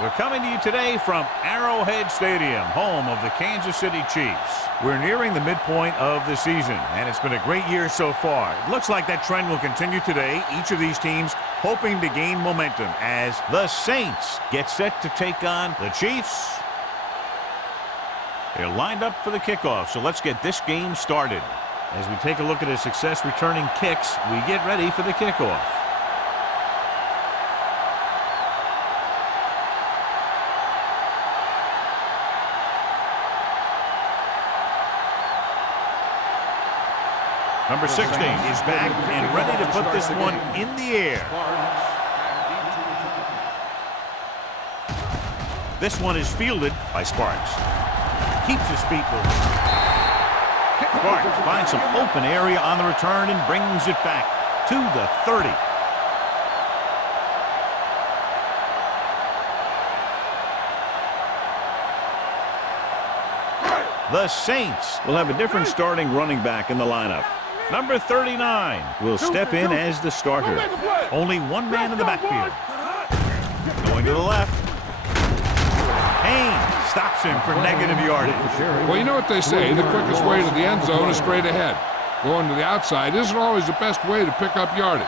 We're coming to you today from Arrowhead Stadium, home of the Kansas City Chiefs. We're nearing the midpoint of the season, and it's been a great year so far. It looks like that trend will continue today. Each of these teams hoping to gain momentum as the Saints get set to take on the Chiefs. They're lined up for the kickoff, so let's get this game started. As we take a look at his success returning kicks, we get ready for the kickoff. Number 16 is back and ready to put this one in the air. This one is fielded by Sparks. Keeps his feet moving. Sparks finds some open area on the return and brings it back to the 30. The Saints will have a different starting running back in the lineup. Number 39 will step in as the starter. Only one man in the backfield. Going to the left. Haynes stops him for negative yardage. Well, you know what they say, the quickest way to the end zone is straight ahead. Going to the outside isn't always the best way to pick up yardage.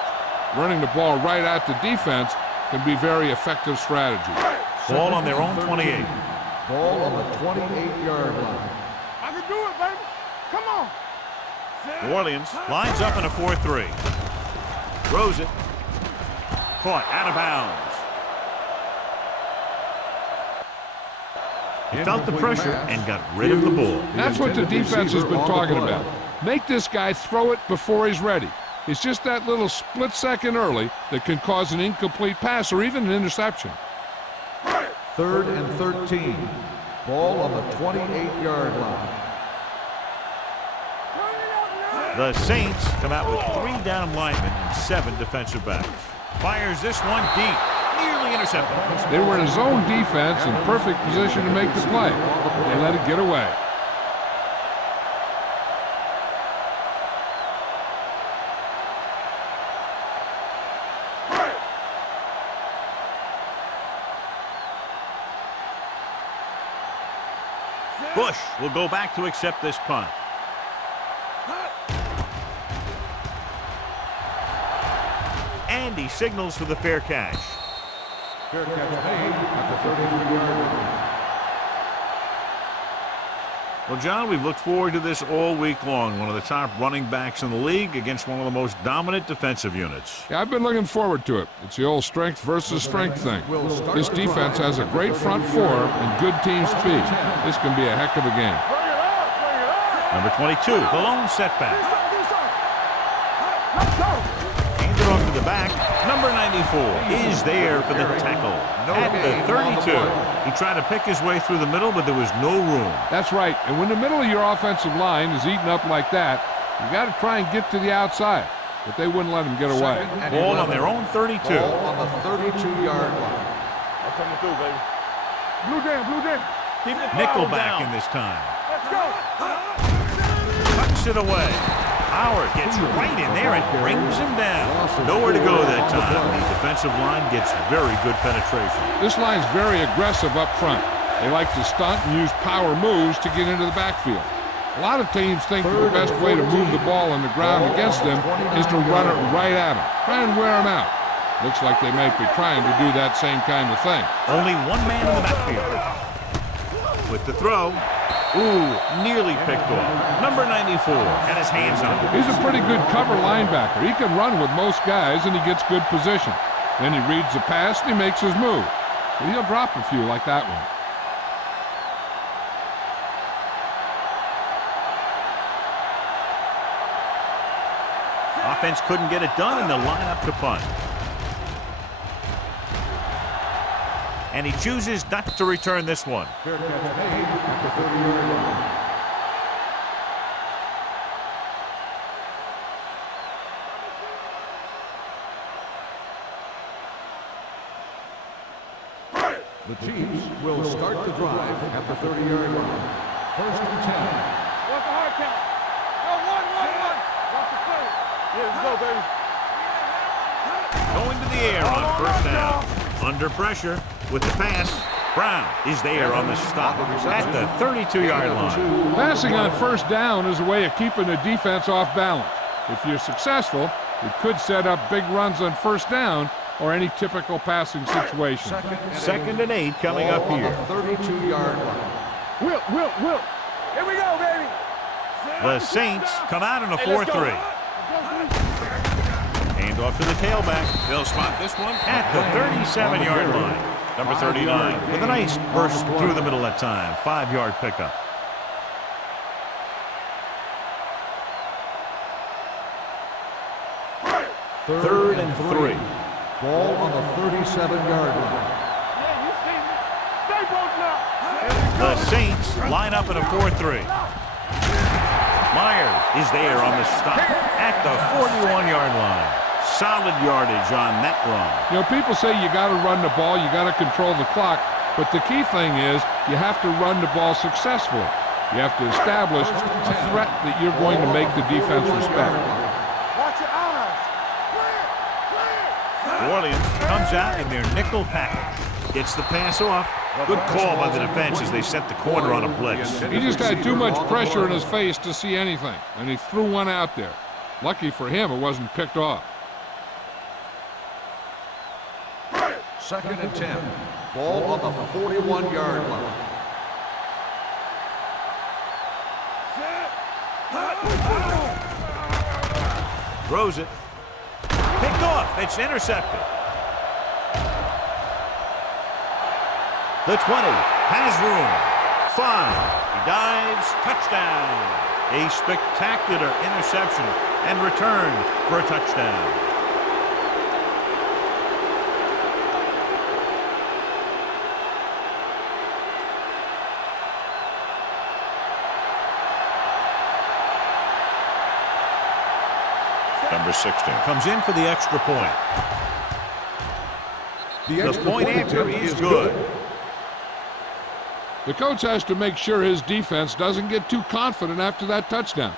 Running the ball right at the defense can be very effective strategy. Ball on their own 28. Ball on the 28-yard line. I can do it, baby. Come on. New Orleans lines up in a 4-3. Throws it. Caught out of bounds. He felt the pressure and got rid of the ball. That's what the defense has been talking about. Make this guy throw it before he's ready. It's just that little split second early that can cause an incomplete pass or even an interception. 3rd and 13. Ball on the 28-yard line. The Saints come out with 3 down linemen and 7 defensive backs. Fires this one deep. Nearly intercepted. They were in a zone defense in perfect position to make the play. They let it get away. Bush will go back to accept this punt. And he signals for the fair catch. Fair catch made at the 33-yard line. Well, John, we've looked forward to this all week long. One of the top running backs in the league against one of the most dominant defensive units. Yeah, I've been looking forward to it. It's the old strength versus strength thing. This defense has a great front four and good team speed. This can be a heck of a game. Number 22, the lone setback. Handed off to the back. Number 94 is there for the tackle at the 32. He tried to pick his way through the middle, but there was no room. That's right. And when the middle of your offensive line is eaten up like that, you got to try and get to the outside. But they wouldn't let him get away. Ball on their own 32. Ball on the 32-yard line. I'm coming through, baby. Blue jam, blue jam. Nickelback in this time. Let's go. Tucks it away. Howard gets right in there and brings him down. Nowhere to go that time. The defensive line gets very good penetration. This line's very aggressive up front. They like to stunt and use power moves to get into the backfield. A lot of teams think that the best way to move the ball on the ground against them is to run it right at them. Try and wear them out. Looks like they might be trying to do that same kind of thing. Only one man in the backfield. With the throw. Ooh, nearly picked off. Number 94 had his hands on it. He's a pretty good cover linebacker. He can run with most guys, and he gets good position. Then he reads the pass, and he makes his move. But he'll drop a few like that one. Offense couldn't get it done, and they'll line up to punt. And he chooses not to return this one. Fair catch made at the 30-yard line. The Chiefs will start the drive at the 30-yard line. 1st and 10. What's the hard count? Go, one. Watch the play. Yeah, let's go, baby. Going to the air on 1st down. Under pressure with the pass. Brown is there on the stop at the 32-yard line. Passing on first down is a way of keeping the defense off balance. If you're successful, it could set up big runs on first down or any typical passing situation. Second and 8 coming up here. 32-yard line. Will. Here we go, baby. The Saints come out in a 4-3. Hand off to the tailback. They'll spot this one at the 37-yard line. Number 39 with a nice burst through the middle that time. 5-yard pickup. Third and 3. Ball on the 37-yard line. Yeah, you see me. Stay broke now. The Saints line up in a 4-3. Myers is there on the stop at the 41-yard line. Solid yardage on that run. You know, people say you got to run the ball, you got to control the clock, but the key thing is you have to run the ball successfully. You have to establish a threat that you're going to make the defense respect. Watch your eyes. Clear. New Orleans comes out in their nickel package. Gets the pass off. Good call by the defense as they set the corner on a blitz. He just had too much pressure in his face to see anything, and he threw one out there. Lucky for him, it wasn't picked off. Second and 10. Ball on the 41-yard line. Throws it. Picked off. It's intercepted. The 20 has room. 5. He dives. Touchdown. A spectacular interception and return for a touchdown. Number 16 comes in for the extra point. The point answer is good. The coach has to make sure his defense doesn't get too confident after that touchdown.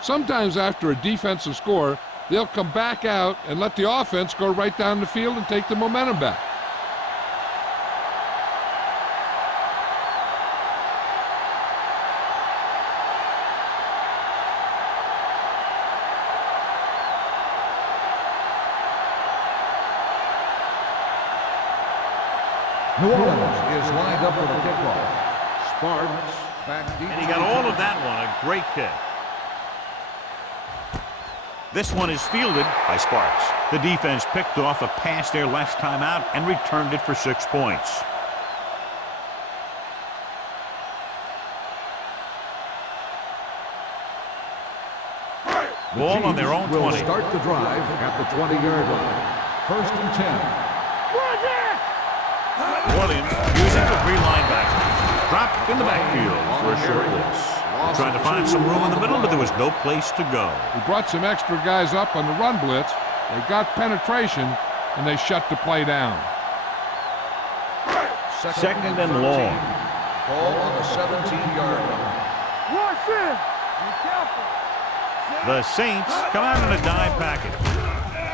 Sometimes after a defensive score, they'll come back out and let the offense go right down the field and take the momentum back. New Orleans is lined up for the kickoff. Sparks back deep. And he got all of that one. A great kick. This one is fielded by Sparks. The defense picked off a pass there last time out and returned it for 6 points. Ball on their own 20. Will start the drive at the 20-yard line. First and 10. Orleans using the 3 linebackers. Dropped in the backfield for a short loss. Trying to find some room in the middle, but there was no place to go. He brought some extra guys up on the run blitz. They got penetration, and they shut the play down. Second and long. Ball on the 17-yard line. Watch in. Be careful. The Saints come out in a dive package.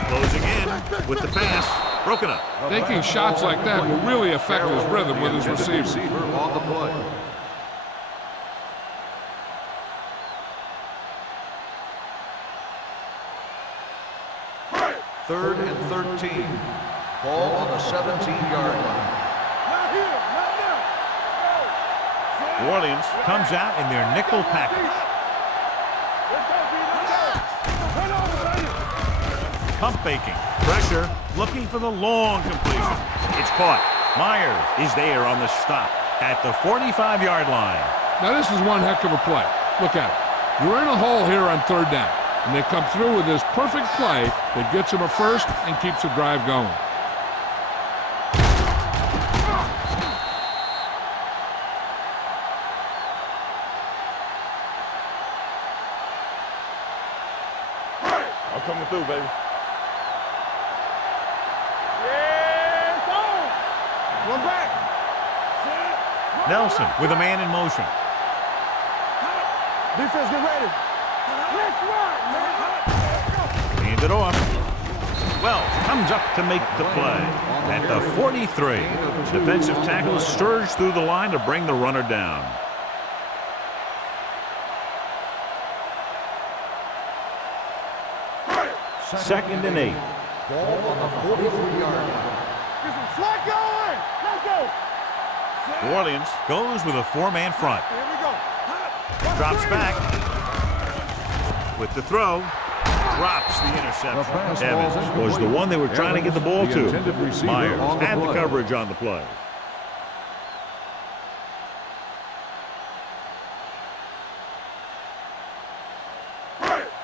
Closing in with the pass. Broken up. Taking shots like that will really affect his rhythm with his receiver. On the play. Third and 13. Ball on the 17-yard line. Not here. Not now. New Orleans comes out in their nickel package. Let's go, B. Let's go. Run over, baby. Pump faking. Pressure. Looking for the long completion. It's caught. Myers is there on the stop at the 45-yard line. Now this is one heck of a play. Look at it. You're in a hole here on third down, and they come through with this perfect play that gets them a first and keeps the drive going. I'm coming through, baby. Yeah, it's on. One back. Nelson with a man in motion. Defense, get ready. Let's run, man. Hand it off. Wells comes up to make the play. At the 43, defensive tackles surge through the line to bring the runner down. Second and 8. Ball on the 43-yard line. Get some slack going. Let's go. New Orleans goes with a 4-man front. Here we go. Drops back. With the throw. Drops the interception. Evans was the one they were trying to get the ball to. Myers had the coverage on the play.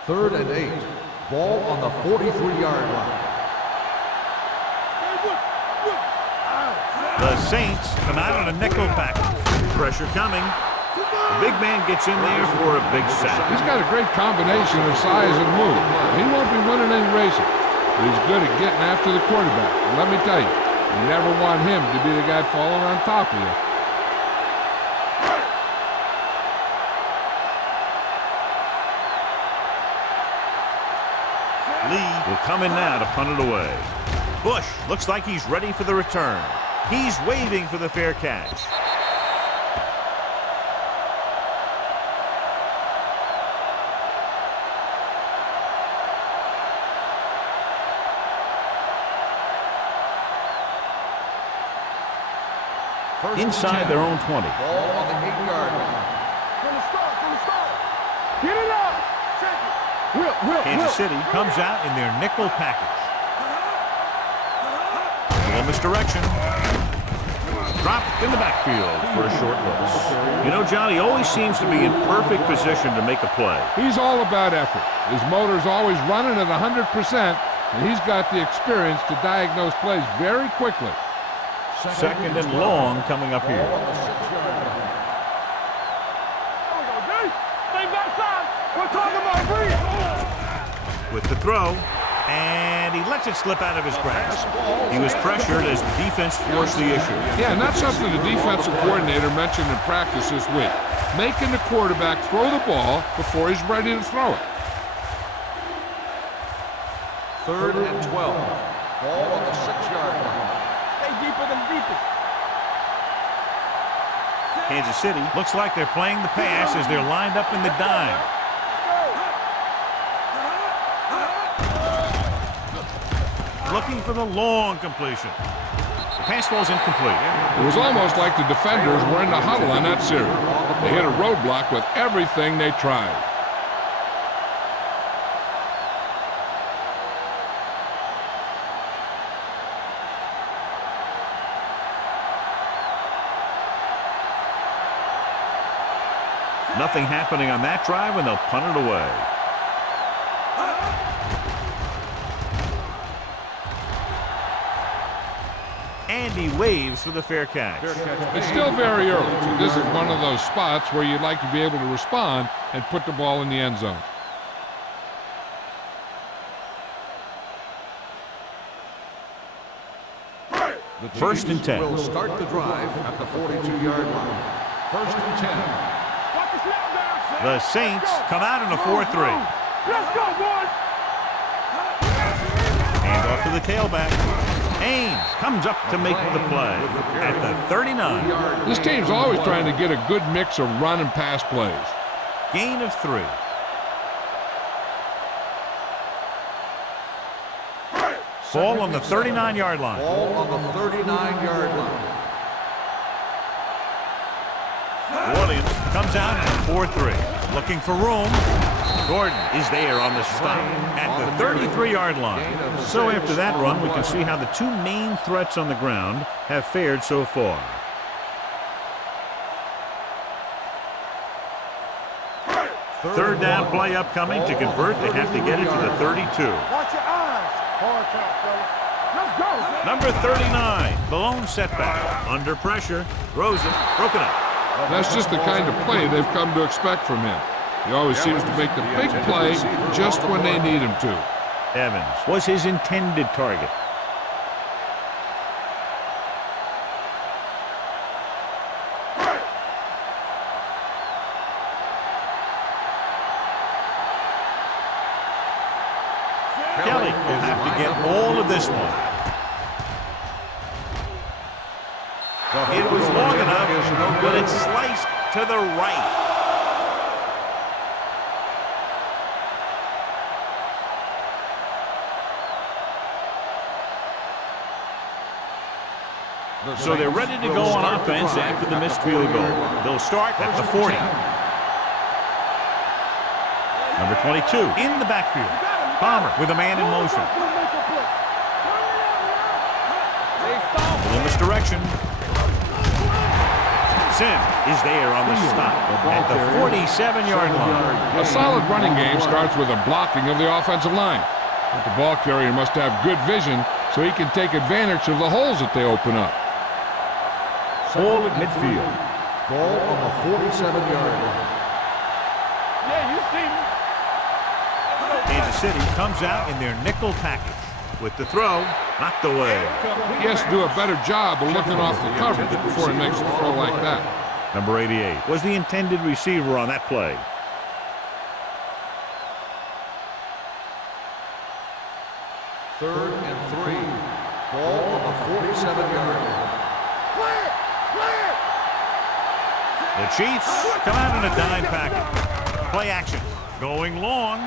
Third and 8. Ball on the 43-yard line. The Saints come out on a nickel package. Pressure coming. The big man gets in there for a big sack. He's got a great combination of size and move. He won't be winning any races, but he's good at getting after the quarterback. And let me tell you, you never want him to be the guy falling on top of you. Lee will come in now to punt it away. Bush looks like he's ready for the return. He's waving for the fair catch. Inside their own 20. Ball on the 8-yard line. From the start. Get it up. Check it. Kansas City comes out in their nickel package. Little misdirection. Dropped in the backfield for a short loss. You know, John, he always seems to be in perfect position to make a play. He's all about effort. His motor's always running at 100%, and he's got the experience to diagnose plays very quickly. Second and long coming up here. There we go, D. Stay backside. We're talking about free. With the throw, and he lets it slip out of his grasp. He was pressured as the defense forced the issue. Yeah, and that's something the defensive coordinator mentioned in practice this week. Making the quarterback throw the ball before he's ready to throw it. Third and 12. Ball on the 6-yard line. Stay deeper than deepest. Kansas City looks like they're playing the pass as they're lined up in the dime. Looking for the long completion. The pass falls incomplete. It was almost like the defenders were in the huddle on that series. They hit a roadblock with everything they tried. Nothing happening on that drive, and they'll punt it away. And he waves for the fair catch. It's still very early, so this is one of those spots where you'd like to be able to respond and put the ball in the end zone. The First and 10. will start the drive at the 42-yard line. First and 10. Watch the snap down. The Saints come out in a 4-3. Let's go, boys. Hand off to the tailback. Ames comes up to make the play at the 39. This team's always trying to get a good mix of run and pass plays. Gain of 3. Ball on the 39-yard line. Ball on the 39-yard line. New Orleans comes out in a 4-3. Looking for room. Gordon is there on the stop at the 33-yard line. So after that run, we can see how the two main threats on the ground have fared so far. Third down play upcoming. To convert, they have to get it to the 32. Watch your eyes. Hard count, fella. Let's go. Number 39, the lone setback. Under pressure, throws it, broken up. That's just the kind of play they've come to expect from him. He always seems to make the big play just when they need him to. Evans was his intended target. Kelly will have to get all this one. It was long enough, but it's sliced to the right. So they're ready to go on offense after the missed field goal. They'll start at the 40. Number 22 in the backfield. Palmer with a man in motion. In this direction. Sim is there on the stop at the 47-yard line. A solid running game starts with a blocking of the offensive line. But the ball carrier must have good vision so he can take advantage of the holes that they open up. Ball at midfield. Ball on the 47-yard line. Yeah, you see me. Kansas City comes out in their nickel package. With the throw, knocked away. He has to do a better job of looking off the coverage before he makes a throw like that. Number 88 was the intended receiver on that play. Third and 3. Ball on the 47-yard line. The Chiefs come out in a dime package. Play action. Going long.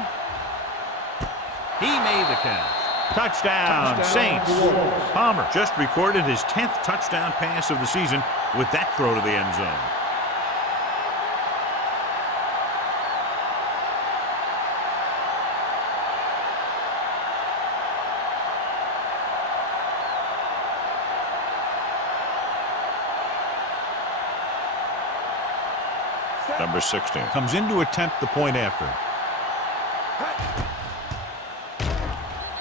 He made the catch. Touchdown, Saints. Palmer just recorded his 10th touchdown pass of the season with that throw to the end zone. Number 16 comes in to attempt the point after.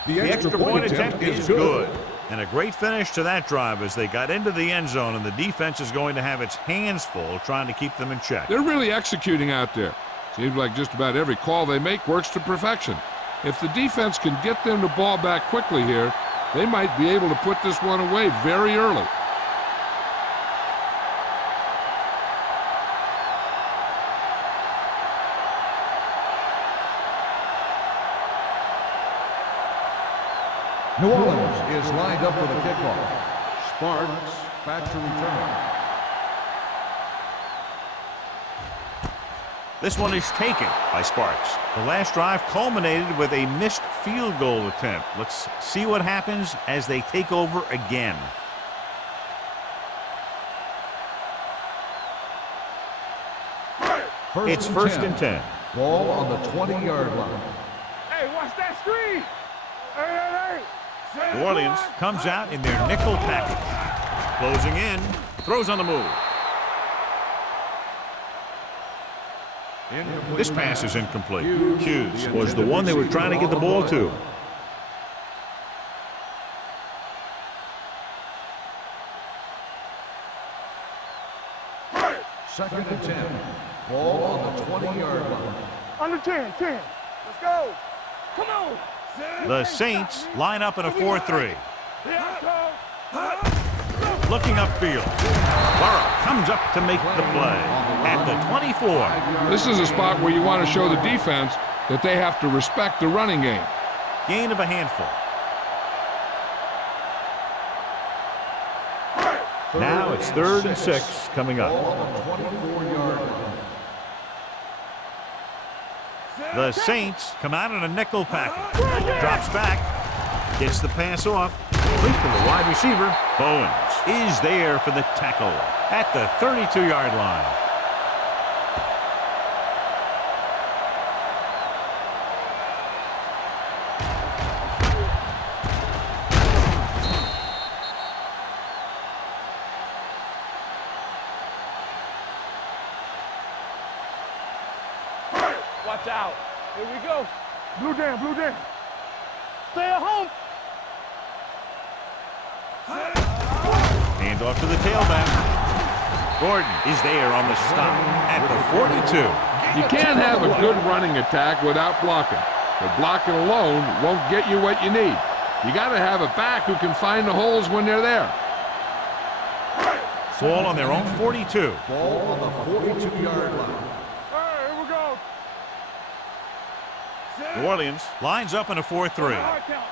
The extra point attempt is good. And a great finish to that drive as they got into the end zone, and the defense is going to have its hands full trying to keep them in check. They're really executing out there. Seems like just about every call they make works to perfection. If the defense can get them the ball back quickly here, they might be able to put this one away very early. New Orleans is lined up for the kickoff. Sparks back to return. This one is taken by Sparks. The last drive culminated with a missed field goal attempt. Let's see what happens as they take over again. It's first and 10. Ball on the 20-yard line. Hey, watch that screen. Hey. New Orleans comes out in their nickel package. Closing in, throws on the move. This pass is incomplete. Hughes was the one they were trying to get the ball to. Second and 10. Ball on the 20-yard line. Under 10. Let's go. Come on. The Saints line up in a 4-3. Looking upfield. Burrow comes up to make the play at the 24. This is a spot where you want to show the defense that they have to respect the running game. Gain of a handful. Now it's 3rd and 6 coming up. Ball on the 24-yard line. The Saints come out in a nickel package. Drops back. Gets the pass off. Complete to the wide receiver. Bowens is there for the tackle at the 32-yard line. Watch out. Here we go. Blue down. Stay at home. Hand off to the tailback. Gordon is there on the stop at the 42. You can't have a good running attack without blocking. But blocking alone won't get you what you need. You got to have a back who can find the holes when they're there. Ball on their own 42. Ball on the 42-yard line. Here we go. New Orleans lines up in a 4-3. Hard count.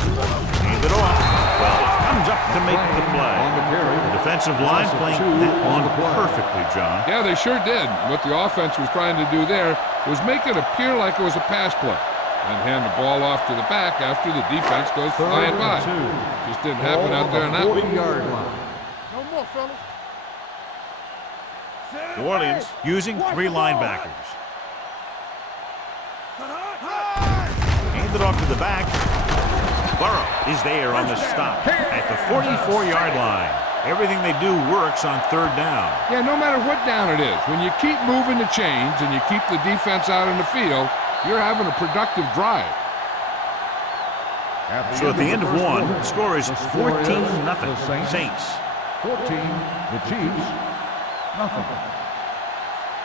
Hand Hand it off. Well, comes up to make the play. On the carry. The defensive line playing that one perfectly, John. Yeah, they sure did. What the offense was trying to do there was make it appear like it was a pass play and hand the ball off to the back after the defense goes flying by. Just didn't happen out there on that one. 40-yard line. No more, fellas. New Orleans using 3 linebackers. Hand it off to the back. Burrow is there on the stop at the 44-yard line. Everything they do works on 3rd down. Yeah, no matter what down it is, when you keep moving the chains and you keep the defense out in the field, you're having a productive drive. So at the end of 1, the score is 14-0 Saints. 14, the Chiefs, nothing.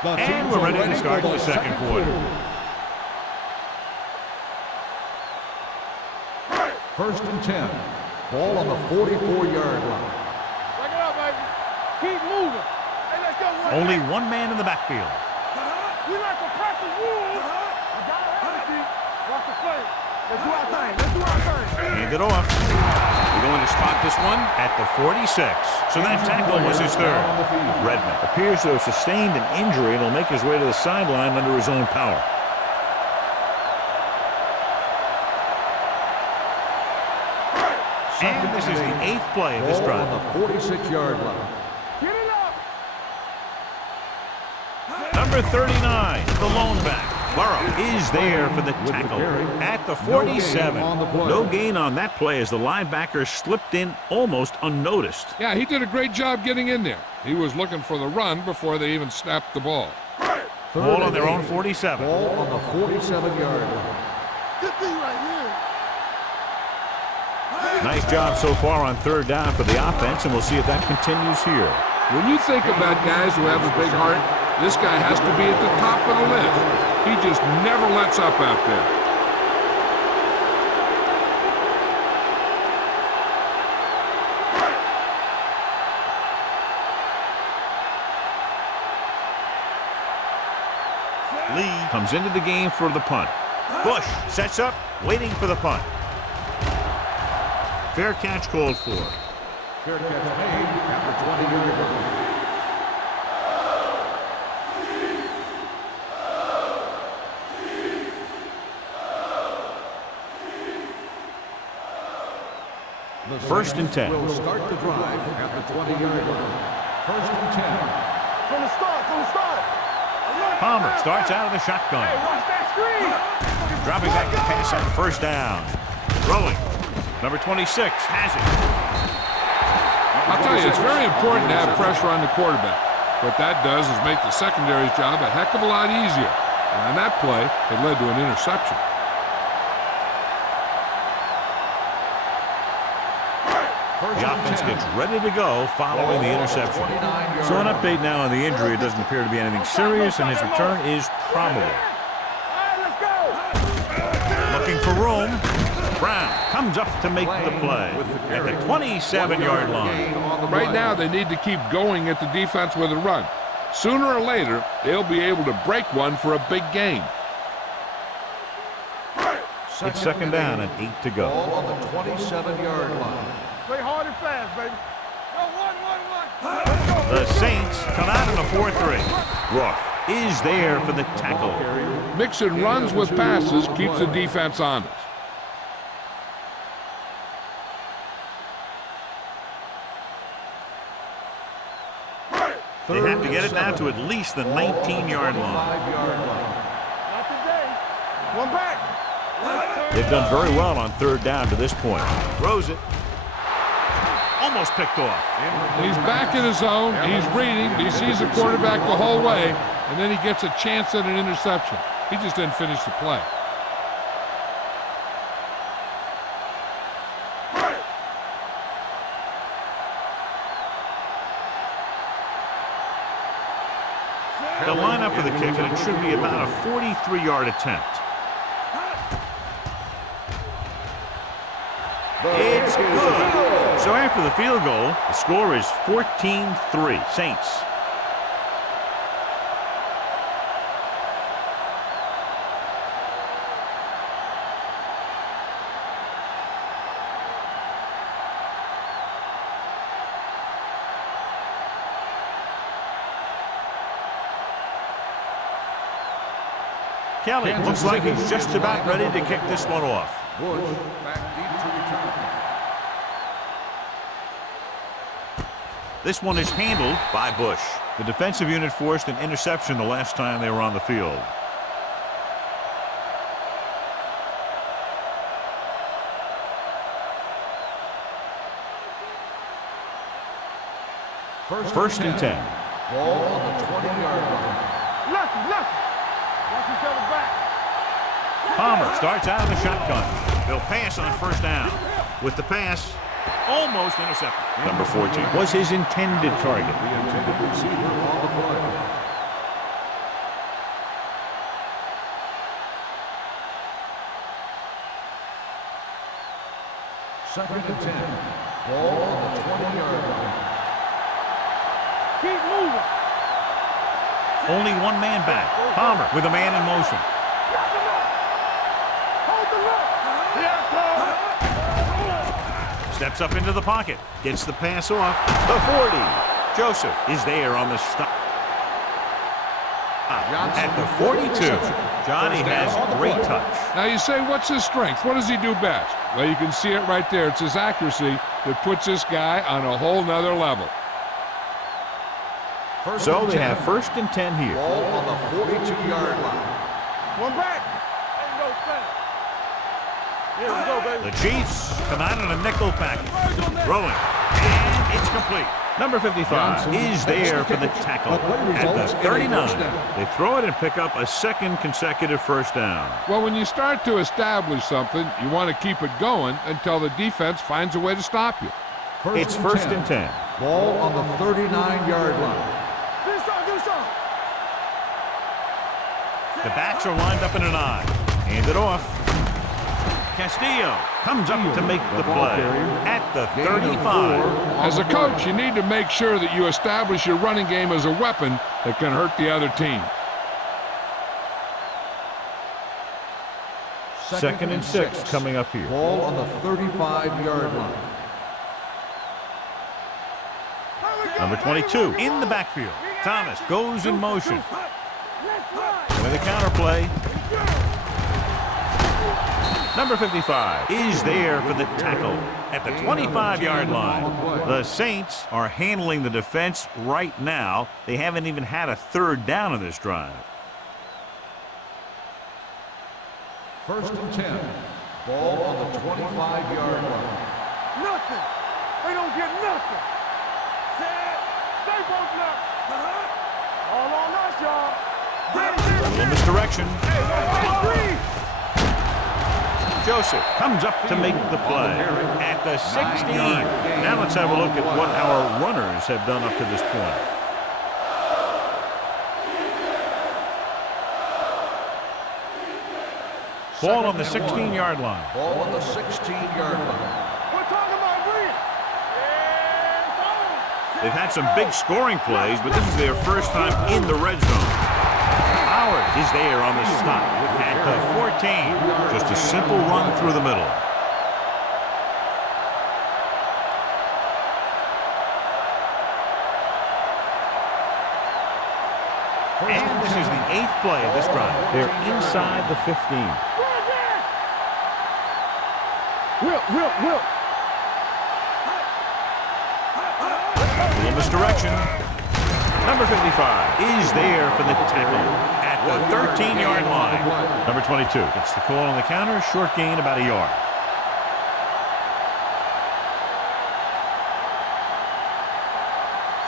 And we're ready to start the second quarter. First and 10. Ball on the 44-yard line. Back it up, baby. Keep moving. Hey, let's go. Only 1 man in the backfield. We like to practice rules. We gotta have it, D. Watch the play. Let's do our thing. Let's do our thing. Hand it off. We're going to spot this one at the 46. So that tackle was his 3rd. Redmond appears to have sustained an injury and will make his way to the sideline under his own power. And this is the 8th play of this drive. On the 46-yard line. Get it up. Number 39, the lone back. Burrow is there for the tackle at the 47. No gain on that play as the linebacker slipped in almost unnoticed. Yeah, he did a great job getting in there. He was looking for the run before they even snapped the ball. Ball on their own 47. Ball on the 47-yard line. Good thing right here. Nice job so far on 3rd down for the offense, and we'll see if that continues here. When you think about guys who have a big heart, this guy has to be at the top of the list. He just never lets up out there. Lee comes into the game for the punt. Bush sets up, waiting for the punt. Fair catch called for. Fair catch made at the 20-yard line. First and 10. Will start the drive at the 20-yard line. First and 10. From the start, from the start. Palmer starts out of the shotgun. Hey, watch that screen. Dropping back to pass on 1st down. Throwing. Number 26 has it. I'll tell you, it's very important to have pressure on the quarterback. What that does is make the secondary's job a heck of a lot easier. And on that play, it led to an interception. The offense gets ready to go following the interception. So an update now on the injury. It doesn't appear to be anything serious, and his return is probable. All right, let's go. Looking for room. Brown comes up to make the play at the 27-yard line. Right now, they need to keep going at the defense with a run. Sooner or later, they'll be able to break one for a big gain. It's 2nd down and 8 to go. Ball on the 27-yard line. Play hard and fast, baby. Go, 1-1-1. The Saints come out in a 4-3. Rook is there for the tackle. Mixing runs with passes keeps the defense honest. They have to get it now to at least the 19-yard line. Not today. One back. They've done very well on 3rd down to this point. Throws it. Almost picked off. He's back in his zone. He's reading. He sees the quarterback the whole way, and then he gets a chance at an interception. He just didn't finish the play. They'll line up for the kick, and it should be about a 43-yard attempt. It's good. So after the field goal, the score is 14-3 Saints. Kelly looks like he's just about ready to kick this one off. Bush back deep to return. This one is handled by Bush. The defensive unit forced an interception the last time they were on the field. First and 10. Ball on the 20-yard line. Lucky. Watch each other back. Palmer starts out of the shotgun. They'll pass on first down. With the pass, almost intercepted. Number 14 was his intended target. The intended receiver on the play. Second and 10. Ball on the 20-yard line. Keep moving. Only one man back. Palmer with a man in motion. Got the look. Hold the look. Yeah, Steps up into the pocket. Gets the pass off. The 40. Joseph is there on the stop. At the 42. Johnny has great touch. Now you say, what's his strength? What does he do best? Well, you can see it right there. It's his accuracy that puts this guy on a whole nother level. So they have first and 10 here. Ball on the 42-yard line. One back. Ain't no thing. Here we go, baby. The Chiefs come out in a nickel package. Throwing. And it's complete. Number 55 is there for the tackle at the 39. They throw it and pick up a second consecutive first down. Well, when you start to establish something, you want to keep it going until the defense finds a way to stop you. It's first and 10. Ball on the 39-yard line. Do something. The backs are lined up in an I. Hand it off. Castillo comes up to make the play at the 35. As a coach, you need to make sure that you establish your running game as a weapon that can hurt the other team. Second and 6 coming up here. Ball on the 35-yard line. Number 22 in the backfield. Thomas goes in motion. With a counter play. Number 55 is there for the tackle at the 25-yard line. The Saints are handling the defense right now. They haven't even had a third down in this drive. First and 10. Ball on the 25-yard line. Nothing. They don't get nothing. Stay both left. All on us, y'all. A little misdirection. Joseph comes up to make the play at the 16. Now let's have a look at what our runners have done up to this point. Ball on the 16-yard line. Ball on the 16-yard line. We're talking about brilliant. They've had some big scoring plays, but this is their first time in the red zone. Howard is there on the stop at the 14. Just a simple run through the middle. And this is the 8th play of this drive. They're inside the 15. Will. A little misdirection. Number 55 is there for the tackle at the 13-yard line. Number 22 gets the call on the counter. Short gain, about a yard.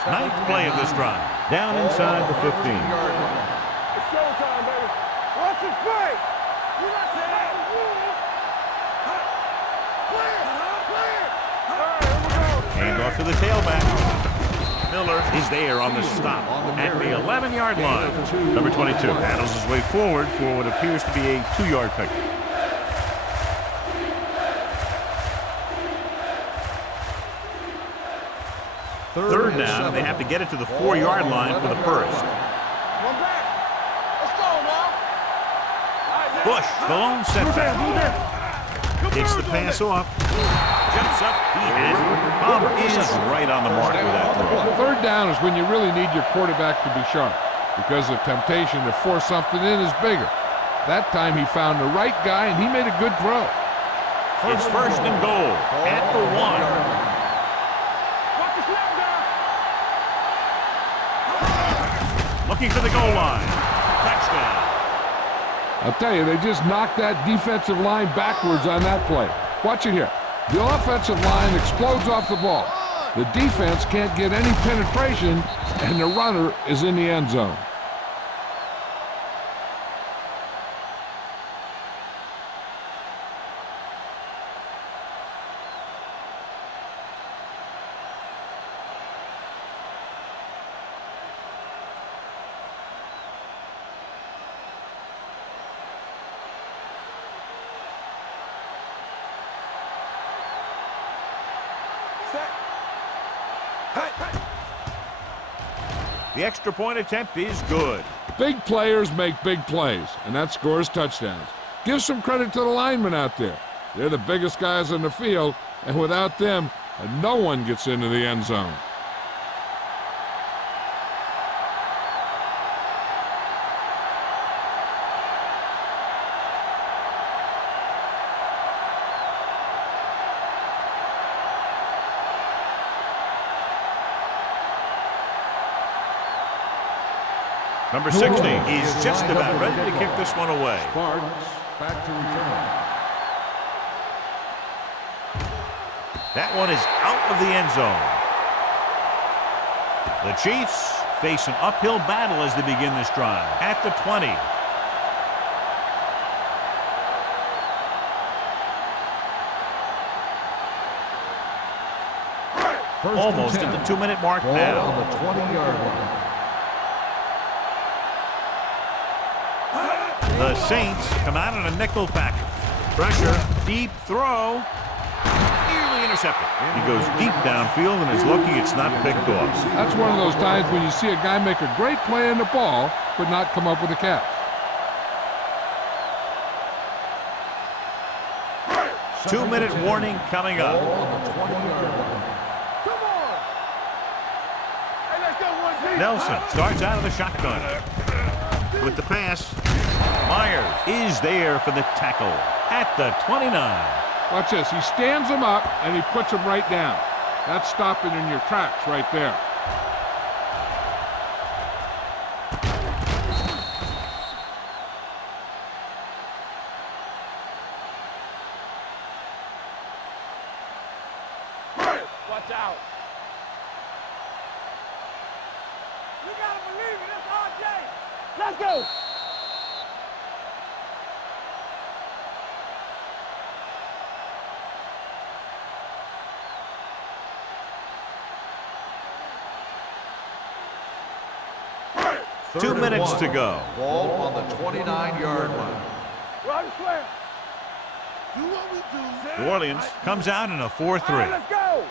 Ninth play of this drive. Down inside the 15. It's showtime, baby. Watch it play. You're not saying the rules. Clear. All right, here we go. Hand off to the tailback. Miller is there on the stop at the 11-yard line. Number 22 paddles his way forward for what appears to be a 2-yard pickup. Third down, they have to get it to the 4-yard line for the first. One back. Let's go now. Bush, the lone setback. Gets the pass off. Jumps up. He has it. Palmer is right on the mark with that throw. Third down is when you really need your quarterback to be sharp because the temptation to force something in is bigger. That time he found the right guy, and he made a good throw. It's first and goal at the 1. Watch the snap down. Looking for the goal line. Touchdown. I'll tell you, they just knocked that defensive line backwards on that play. Watch it here. The offensive line explodes off the ball. The defense can't get any penetration, and the runner is in the end zone. The extra point attempt is good. Big players make big plays, and that scores touchdowns. Give some credit to the linemen out there. They're the biggest guys on the field, and without them, no one gets into the end zone. Number 60 is just about ready to kick this one away. Sparks back to return. That one is out of the end zone. The Chiefs face an uphill battle as they begin this drive at the 20. Almost at the 2-minute mark now. On the 20-yard line. The Saints come out in a nickel package. Pressure, deep throw, nearly intercepted. He goes deep downfield and is lucky it's not picked off. That's one of those times when you see a guy make a great play on the ball, but not come up with a catch. Two-minute warning coming up. On the 20-yard line. Come on. Hey, let's go one deep. Nelson starts out of the shotgun. With the pass, Myers is there for the tackle at the 29. Watch this. He stands him up, and he puts him right down. That's stopping in your tracks right there. Watch out. You gotta believe it. That's RJ. Let's go. Two minutes to go. Ball on the 29-yard line. Run square. New Orleans comes out in a 4-3. All right, let's go.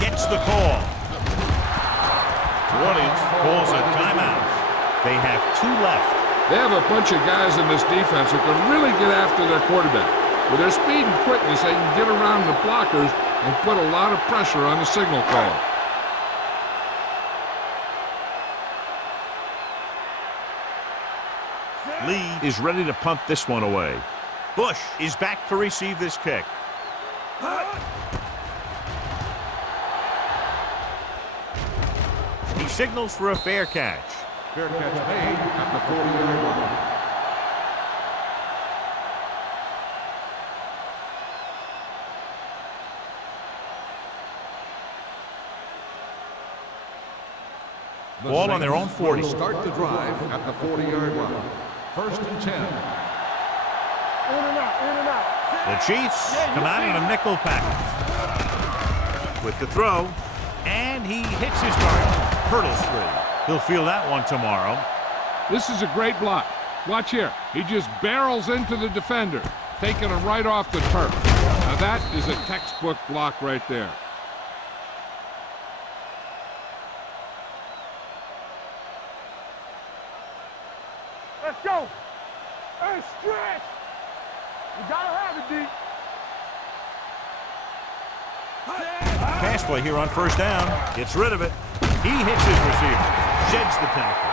Gets the call. New Orleans calls a timeout. They have 2 left. They have a bunch of guys in this defense who can really get after their quarterback. With their speed and quickness, they can get around the blockers and put a lot of pressure on the signal caller. Lee is ready to punt this one away. Bush is back to receive this kick. He signals for a fair catch. Fair catch made at the 40-yard line. Ball on their own 40. Start the drive at the 40-yard line. First and 10. In and out, in and out. The Chiefs come out in a nickel package. With the throw, and he hits his target. Hurdles free. He'll feel that one tomorrow. This is a great block. Watch here. He just barrels into the defender, taking him right off the turf. Now that is a textbook block right there. Let's go. Hey, stretch. You gotta have it, D. Pass play here on first down. Gets rid of it. He hits his receiver. Sheds the tackle.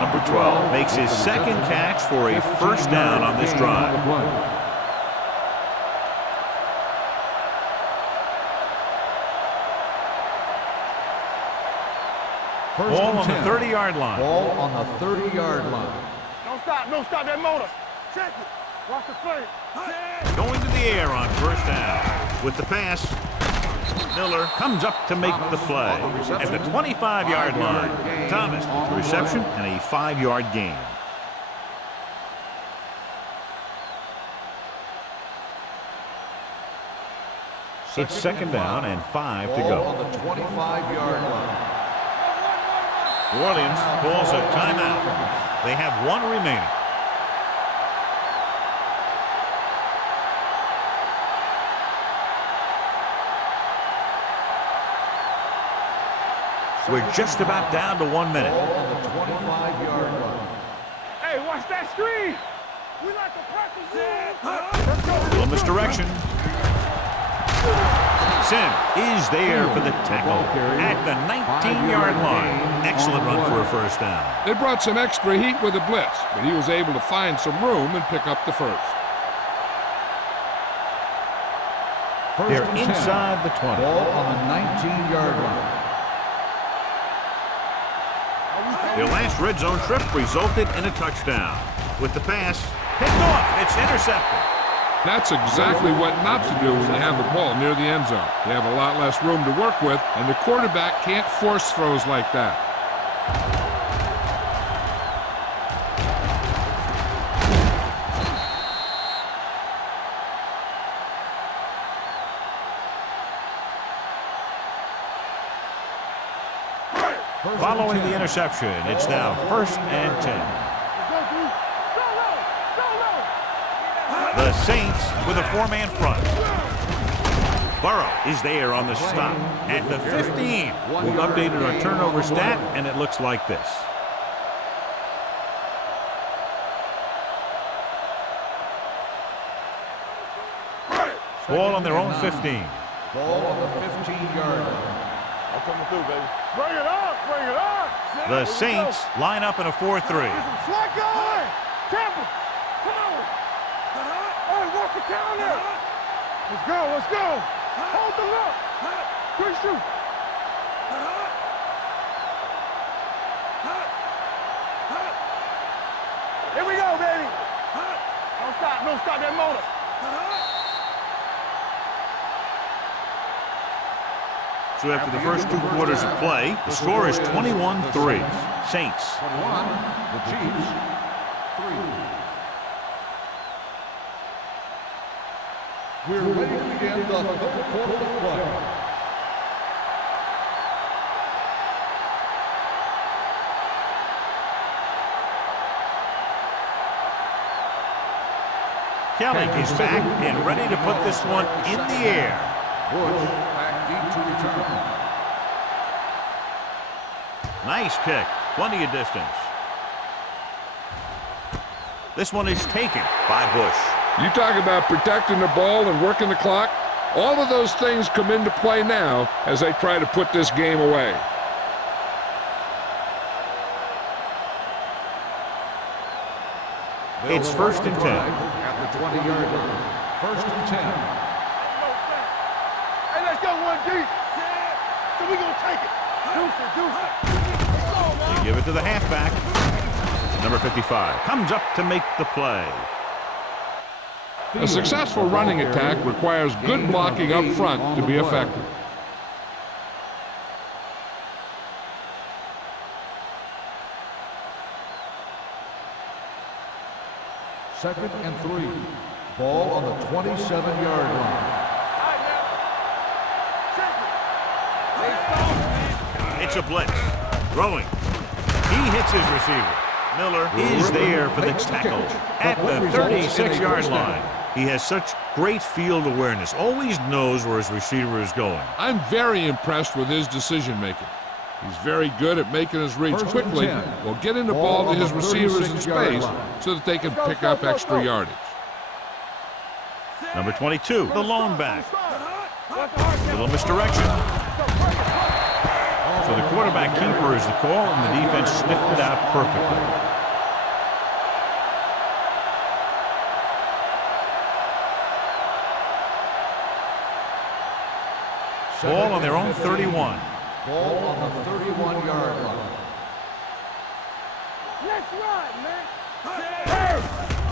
Number 12 makes his second catch for a first down on this drive. Ball on the 30-yard line. Ball on the 30-yard line. Don't stop that motor. Check it. Watch the play. Going to the air on first down. With the pass, Miller comes up to make the play. At the 25-yard line, Thomas with the reception and a 5-yard gain. It's second down and 5 to go. On the 25-yard line. New Orleans calls a timeout. They have one remaining. We're just about down to 1 minute. On the 25-yard line. Hey, watch that screen. We like to practice. Let's go. Little misdirection. Sim is there for the tackle at the 19-yard line. Excellent run for a first down. They brought some extra heat with a blitz, but he was able to find some room and pick up the first. They're inside the 20. Ball on the 19-yard line. Their last red zone trip resulted in a touchdown. With the pass, picked off. It's intercepted. That's exactly what not to do when you have the ball near the end zone. You have a lot less room to work with, and the quarterback can't force throws like that. Following the interception, it's now 1st and 10. The Saints with a 4-man front. Burrow is there on the stop at the 15. We've updated our turnover stat, and it looks like this. Ball on their own 15. Ball on the 15-yard line. I'm coming through, baby. Bring it up, bring it up. The Saints line up in a 4-3. Slot going. Tampa, come on. Hey, walk the counter. Let's go, let's go. Hold the look. Quick shoot. Here we go, baby. Don't stop that motor. So after the first 2 quarters of play, the score is 21-3. Saints. 21, the Chiefs, 3. We're ready to begin the third quarter of play. Kelly is back and ready to put this one in the air. Bush back deep to return. Nice kick. Plenty of distance. This one is taken by Bush. You talk about protecting the ball and working the clock. All of those things come into play now as they try to put this game away. It's 1st and 10. At the 20-yard line. 1st and 10. Hey, let's go one deep. So we gonna take it. Deuce it. They give it to the halfback. Number 55 comes up to make the play. A successful running attack requires good blocking up front to be effective. Second and 3. Ball on the 27-yard line. It's a blitz. Throwing. He hits his receiver. Miller is there for the tackle at the 36-yard line. He has such great field awareness. Always knows where his receiver is going. I'm very impressed with his decision-making. He's very good at making his reads quickly while getting the ball to his receivers in space so that they can pick up extra yardage. Number 22, the lone back. Little misdirection. So the quarterback keeper is the call, and the defense sniffed it out perfectly. Ball on their own 31. Ball on the 31-yard line. Let's run, man. Hey,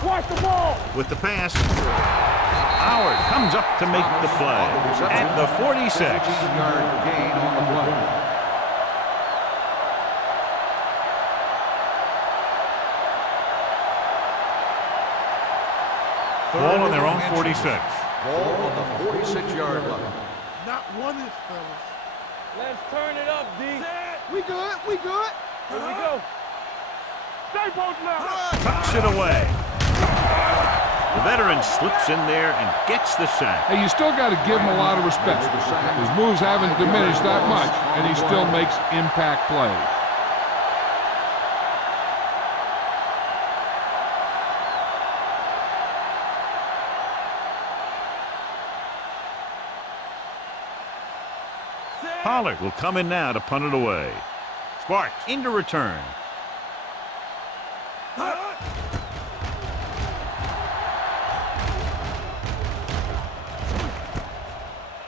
watch the ball. With the pass, Howard comes up to make the play at the 46. 15-yard gain on the play. Ball on their own 46. Ball on the 46-yard line. Not one inch, fellas. Let's turn it up, D. We good. We good. Here we go. Stay both now. Tucks it away. The veteran slips in there and gets the sack. Hey, you still got to give him a lot of respect. His moves haven't diminished that much, and he still makes impact plays. Pollard will come in now to punt it away. Sparks into return.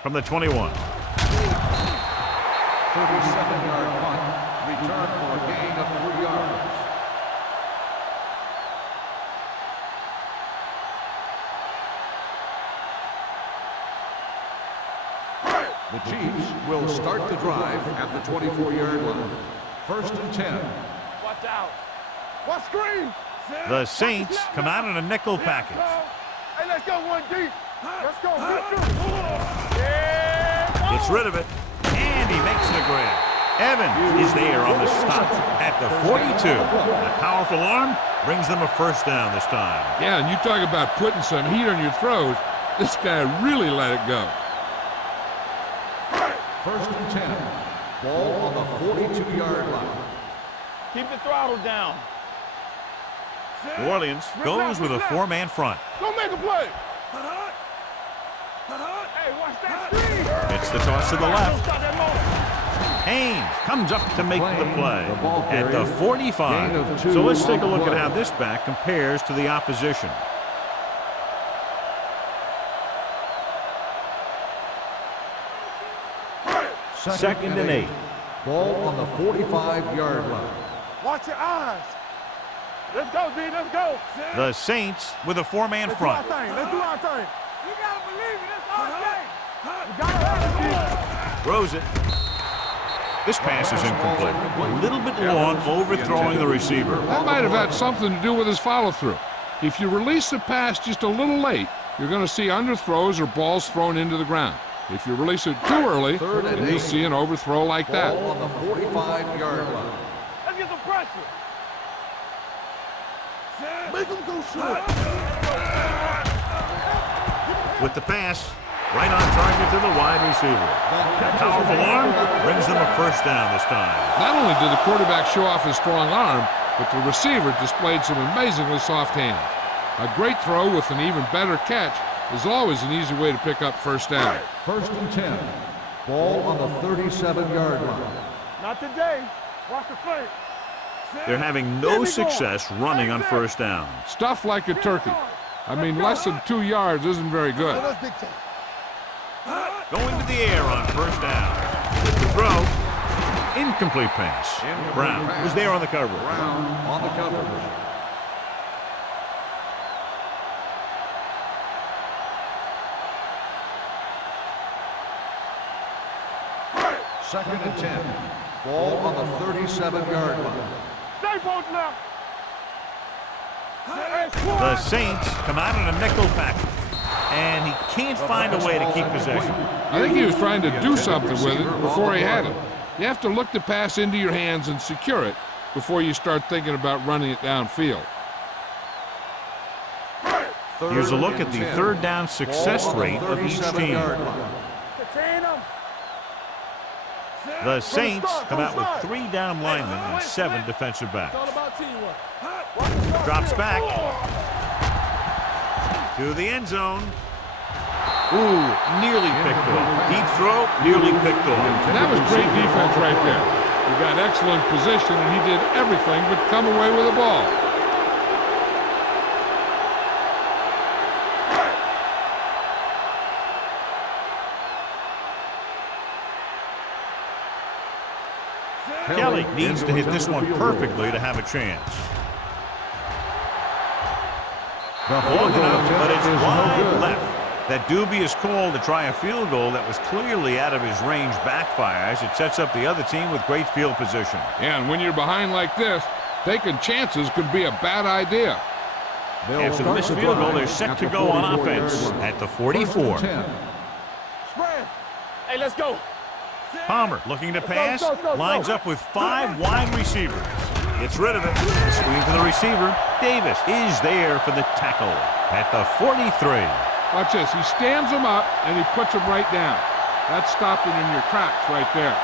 From the 21. 37-yard punt. Return for a gain of 3 yards. The Chiefs will start the drive at the 24-yard line. 1st and 10. Watch out. What screen? The Saints come out in a nickel package. Hey, let's go one deep. Let's go. Yeah. Gets rid of it, and he makes the grab. Evans is there on the stop at the 42. A powerful arm brings them a first down this time. Yeah, and you talk about putting some heat on your throws. This guy really let it go. 1st and 10. Ball on the 42-yard line. Keep the throttle down. New Orleans goes with a 4-man front. Go make a play. Hey, watch that screen. It's the toss to the Don't left. stop that motion. Haynes comes up to make the play the ball at the carrier. 45. Gain of 2 So let's take a on the look at play. how this back compares to the opposition. Second and 8. Ball on the 45-yard line. Watch your eyes. Let's go, D. Let's go. The Saints with a 4-man Let's do our front. thing. Let's do our thing. You gotta believe it. It's our game. You gotta have it, Throws it. This pass is incomplete. A little bit long, overthrowing the receiver. That might have had something to do with his follow-through. If you release the pass just a little late, you're going to see underthrows or balls thrown into the ground. If you release it too early, Third and then you'll 8. see an overthrow like that. Ball on the 45-yard line. Let's get some pressure. Make them go short. With the pass, right on target to the wide receiver. That powerful arm brings them a first down this time. Not only did the quarterback show off his strong arm, but the receiver displayed some amazingly soft hands. A great throw with an even better catch is always an easy way to pick up first down. 1st and 10. Ball on the 37-yard line. Not today. Watch the flank. They're having no success running on first down. Stuff like a turkey. I mean, less than 2 yards isn't very good. Let's dictate. Going to the air on first down. With the throw, incomplete pass. Brown was there on the coverage. Brown on the coverage. Second and 10. Ball on the 37-yard line. Stay both now. The Saints come out in a nickel package, and he can't find a way to keep possession. I think he was trying to do something with it before he had it. You have to look the pass into your hands and secure it before you start thinking about running it downfield. Here's a look at the third down success rate of each team. Contain them. The Saints come out with 3 down linemen and 7 defensive It's all backs. about teamwork. Drops back to the end zone. Ooh, nearly picked off. Deep throw, nearly picked off. And that was great defense right there. He got excellent position, and he did everything but come away with the ball. Kelly needs to hit this one perfectly to have a chance. Long enough, but it's wide left. That dubious call to try a field goal that was clearly out of his range backfires. It sets up the other team with great field position. Yeah, and when you're behind like this, taking chances could be a bad idea. After the missed field goal, they're set to go on offense at the 44. Spread. Hey, let's go. Palmer looking to pass, lines up with 5 wide receivers. Gets rid of it. Screen for the receiver. Davis is there for the tackle at the 43. Watch this. He stands him up, and he puts him right down. That's stopping in your tracks right there.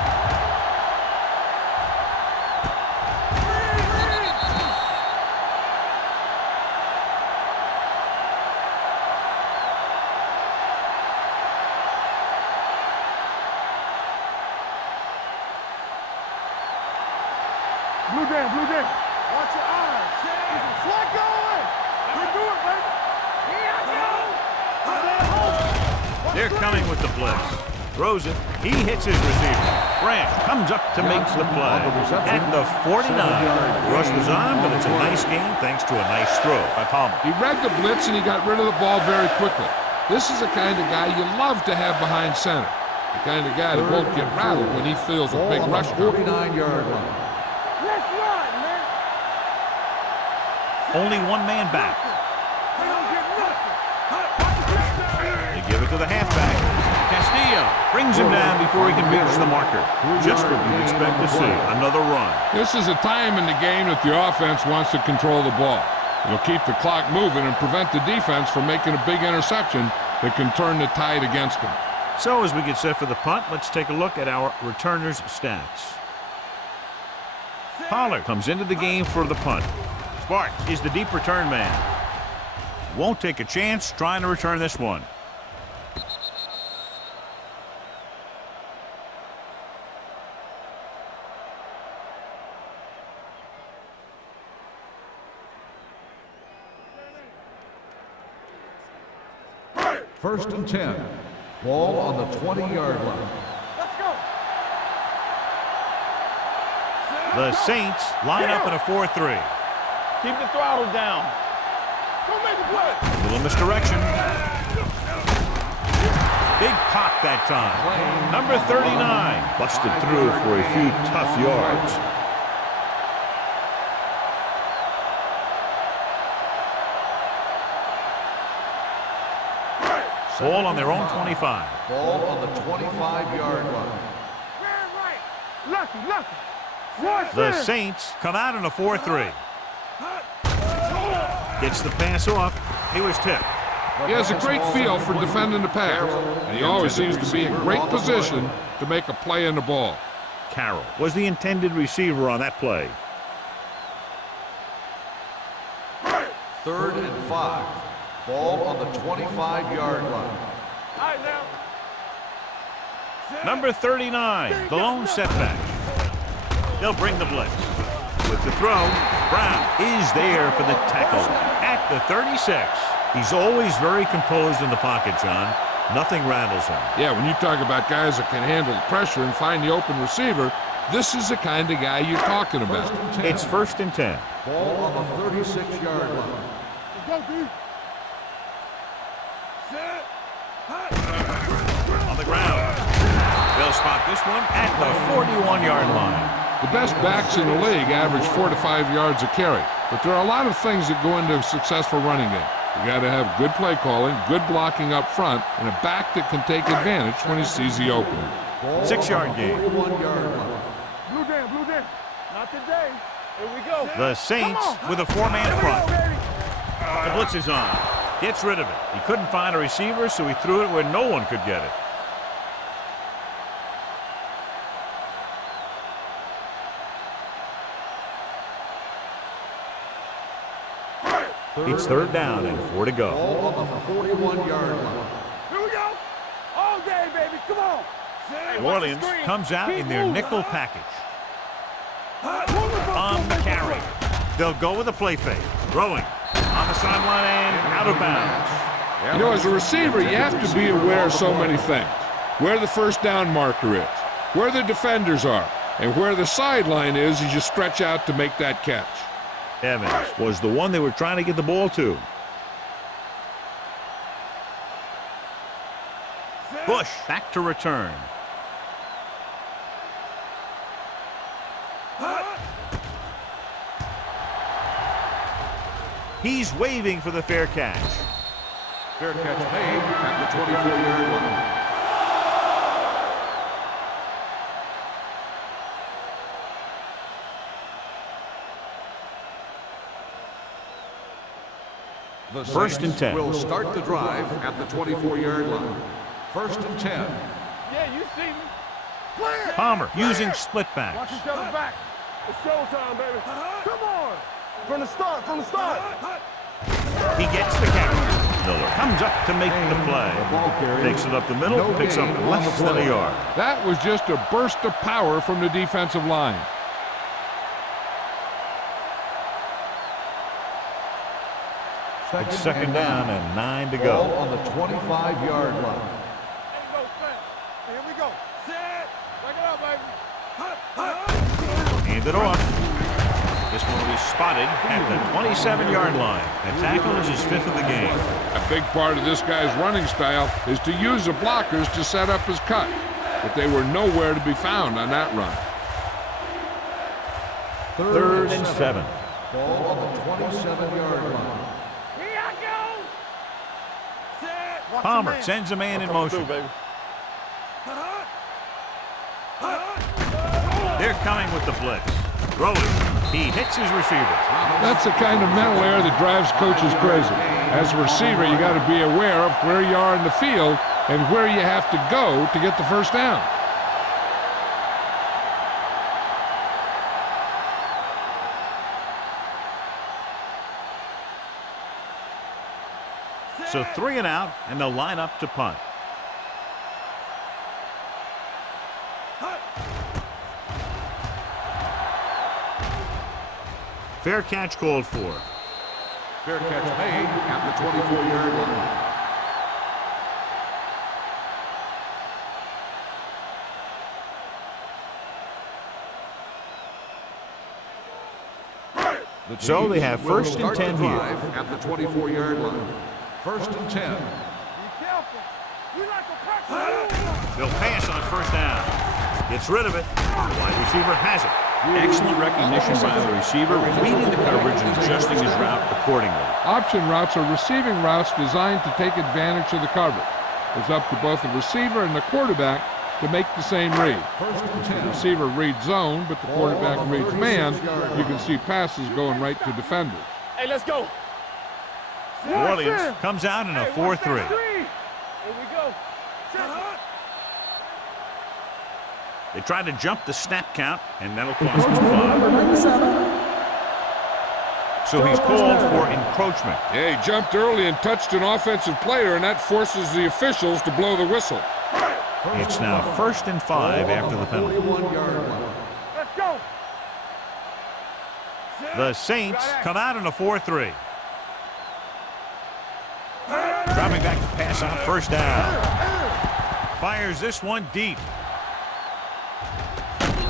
Blue down, blue down. Watch your eyes. Flag going. We do it, baby. They're coming with the blitz. Throws it. He hits his receiver. Branch comes up to make the play at the 49. Rush was on, but it's a nice game thanks to a nice throw by Palmer. He read the blitz, and he got rid of the ball very quickly. This is the kind of guy you love to have behind center. The kind of guy that won't get rattled when he feels a big rush coming. 49-yard line. Let's run, man. Only one man back. We don't get nothing. They give it to the halfback. Castillo brings him down before he can reach the marker. Just what you'd expect to see. Another run. This is a time in the game that the offense wants to control the ball. It'll keep the clock moving and prevent the defense from making a big interception that can turn the tide against them. So as we get set for the punt, let's take a look at our returners' stats. Pollard comes into the game for the punt. Sparks is the deep return man. Won't take a chance trying to return this one. First and 10. Ball on the 20-yard line. Let's go. The Saints line up in a 4-3. Keep the throttle down. Don't make the play. Little misdirection. Big pop that time. Number 39 busted through for a few tough yards. Ball on their own 25. Ball on the 25-yard line. Ran right. Lucky, lucky. Watch The this. Saints come out in a 4-3. Gets the pass off. He was tipped. He has a great feel for defending the pass, and he always seems to be in great position to make a play in the ball. Carroll was the intended receiver on that play. 3rd and 5. Ball on the 25-yard line. All right, now. Number 39, the lone setback. They'll bring the blitz. With the throw, Brown is there for the tackle at the 36. He's always very composed in the pocket, John. Nothing rattles him. Yeah, when you talk about guys that can handle the pressure and find the open receiver, this is the kind of guy you're talking about. It's 1st and 10. Ball on the 36-yard line. Let's go, D. On the ground. They'll spot this one at the 41-yard line. The best backs in the league average 4 to 5 yards a carry, but there are a lot of things that go into a successful running game. You got to have good play calling, good blocking up front, and a back that can take advantage when he sees the opening. 6-yard gain. 41-yard line. Blue down, blue down. Not today. Here we go. The Saints with a 4-man front. The blitz is on. Gets rid of it. He couldn't find a receiver, so he threw it where no one could get it. It's 3rd down and 4 to go. Ball on the 41-yard line. Here we go. All day, baby. Come on. New Orleans comes out in their nickel package. On the carry. They'll go with a play fake. Throwing. On the sideline and out of bounds. You know, as a receiver, you have to be aware of so many things. Where the first down marker is, where the defenders are, and where the sideline is as you stretch out to make that catch. Evans was the one they were trying to get the ball to. Bush back to return. He's waving for the fair catch. Fair catch made at the 24-yard line. The First and 10. Will start the drive at the 24-yard line. First and 10. Yeah, you see me. Clear. Palmer using split Watch backs. each other back. It's showtime, baby. Come on. From the start, from the start. He gets the carry. Miller comes up to make the play. Takes it up the middle, picks up less than a yard. That was just a burst of power from the defensive line. It's second down and 9 to Ball go. on the 25-yard line. Ain't no thing. Here we go. Set. Back it up, baby. Hand it off. This one will be spotted at the 27-yard line. The tackle is his 5th of the game. A big part of this guy's running style is to use the blockers to set up his cut, but they were nowhere to be found on that run. Third and 7. Ball on the 27-yard line. Here I go. Set. Watch Palmer your man. sends a man in motion. They're coming with the blitz. Throwing. He hits his receiver. That's the kind of mental error that drives coaches crazy. As a receiver, you got to be aware of where you are in the field and where you have to go to get the first down. So 3 and out, and they'll line up to punt. Fair catch called for. Fair catch made at the 24-yard line. So they have first and 10 here. At the 24-yard line. First and 10. Be careful. We like to practice. They'll pass on first down. Gets rid of it. The wide receiver has it. Excellent recognition by the receiver, reading the coverage and adjusting his route accordingly. Option routes are receiving routes designed to take advantage of the coverage. It's up to both the receiver and the quarterback to make the same read. First and The 10. receiver reads zone, but the quarterback reads man. You can see passes going right to defenders. Hey, let's go. New Orleans comes out in a 4-3. Here Here we go. They try to jump the snap count, and that'll cost them 5. So he's called for encroachment. Yeah, he jumped early and touched an offensive player, and that forces the officials to blow the whistle. It's now first and 5 after the penalty. 41-yard line. Let's go. The Saints come out in a 4-3. Dropping back to pass on first down. Fires this one deep.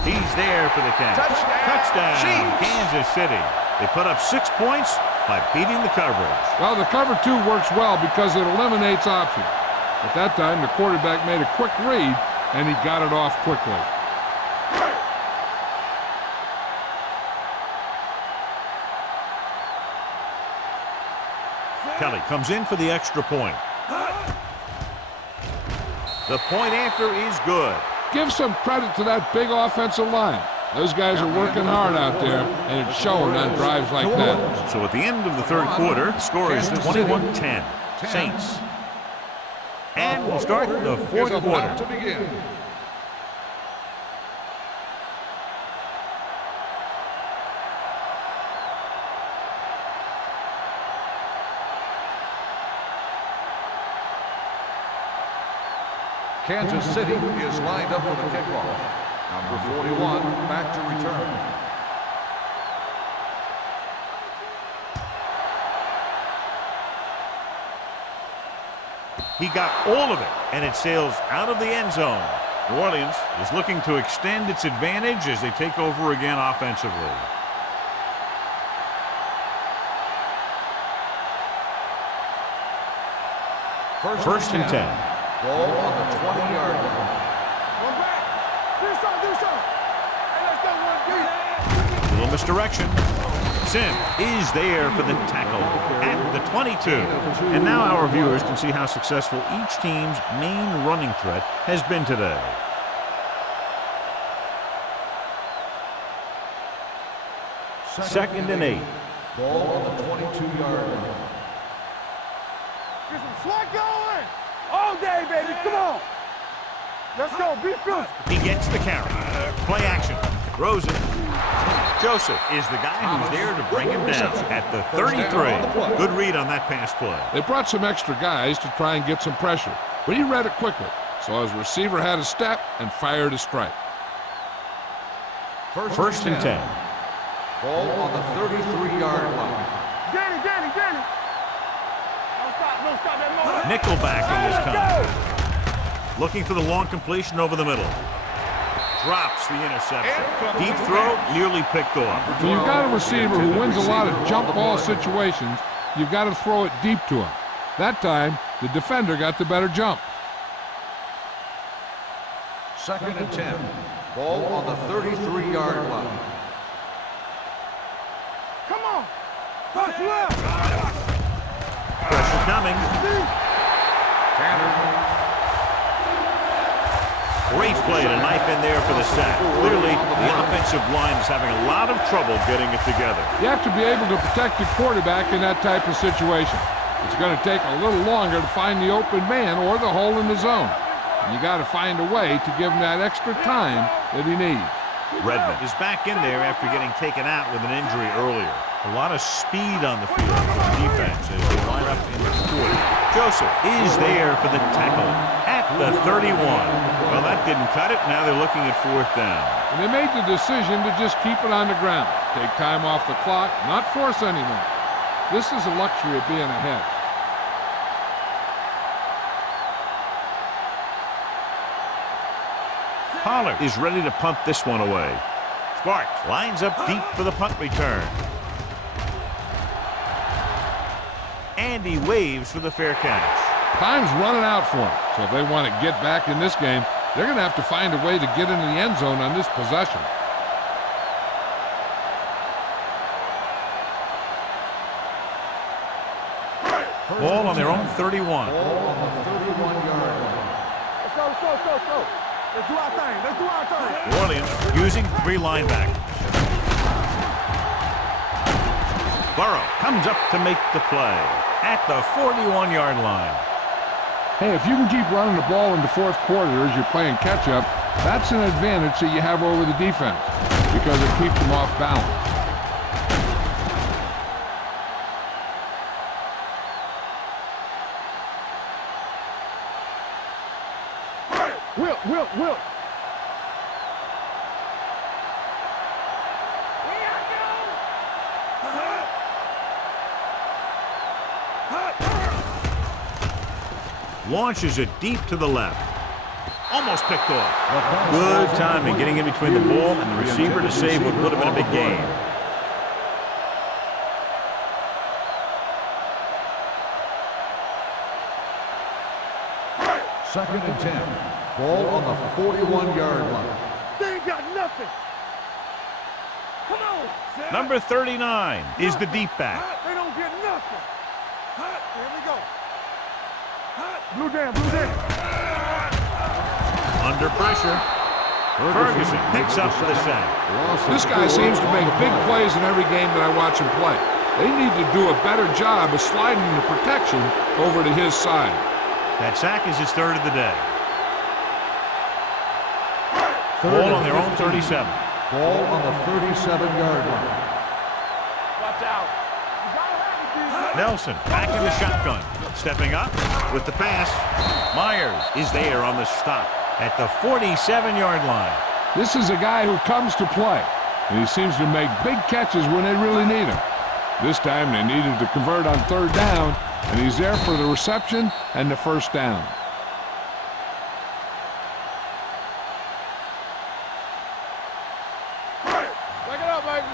He's there for the catch. Touchdown, Kansas City. They put up 6 points by beating the coverage. Well, the cover 2 works well because it eliminates options. At that time, the quarterback made a quick read, and he got it off quickly. Kelly comes in for the extra point. The point after is good. Give some credit to that big offensive line. Those guys are working hard out there, and it's showing on drives like that. So at the end of the third quarter, the score is 21-10. Saints. And we'll start the fourth quarter. To begin. Kansas City is lined up for the kickoff. Number 41 back to return. He got all of it, and it sails out of the end zone. New Orleans is looking to extend its advantage as they take over again offensively. First and 10. Ball on the 20-yard line. One back. Do something. Hey, let's go, one, three. Little misdirection. Sim is there for the tackle at the 22. And now our viewers can see how successful each team's main running threat has been today. Second and 8. Ball on the 22-yard line. Get some swag going. All day, baby. Come on. Let's go. Be fierce. He gets the carry. Play action. Throws it. Joseph is the guy who's there to bring him down at the 33. Good read on that pass play. They brought some extra guys to try and get some pressure, but he read it quickly, so his receiver had a step and fired a strike. First and 10. Ball on the 33-yard line. Danny. No stop that moment. Nickelback in this time. Looking for the long completion over the middle. Drops the interception. Deep throw, nearly picked off. When you've got a receiver who wins a lot of jump ball situations, you've got to throw it deep to him. That time, the defender got the better jump. Second and 10. Ball on the 33-yard line. Come on. Touch left. Pressure coming. Great play to knife in there for the sack. Clearly, the offensive line is having a lot of trouble getting it together. You have to be able to protect your quarterback in that type of situation. It's going to take a little longer to find the open man or the hole in the zone. And you got to find a way to give him that extra time that he needs. Redmond is back in there after getting taken out with an injury earlier. A lot of speed on the field for the defense as they line up in the 40. Joseph is there for the tackle at the 31. Well, that didn't cut it. Now they're looking at fourth down. And they made the decision to just keep it on the ground. Take time off the clock, not force anything. This is the luxury of being ahead. Pollard is ready to punt this one away. Sparks lines up deep for the punt return. And he waves for the fair catch. Time's running out for them. So if they want to get back in this game, they're going to have to find a way to get into the end zone on this possession. Ball on their own 31. Ball on the 31-yard line. Let's go. Let's do our thing. New Orleans using 3 linebackers. Burrow comes up to make the play at the 41-yard line. Hey, if you can keep running the ball in the fourth quarter as you're playing catch-up, that's an advantage that you have over the defense because it keeps them off balance. Will. Launches it deep to the left. Almost picked off. Good timing getting in between the ball and the receiver to save what would have been a big gain. Second and 10. Ball on the 41-yard line. They ain't got nothing. Come on. Number 39 is the deep back. They don't get nothing. Here we go. Blue down. Under pressure. Ferguson picks up the sack. This guy seems to make big plays in every game that I watch him play. They need to do a better job of sliding the protection over to his side. That sack is his third of the day. Ball on their own 37. Ball on the 37-yard line. Watch out. Nelson back in the shotgun. Stepping up with the pass. Myers is there on the stop at the 47-yard line. This is a guy who comes to play, and he seems to make big catches when they really need him. This time they needed to convert on third down, And he's there for the reception and the first down. Back it up, baby.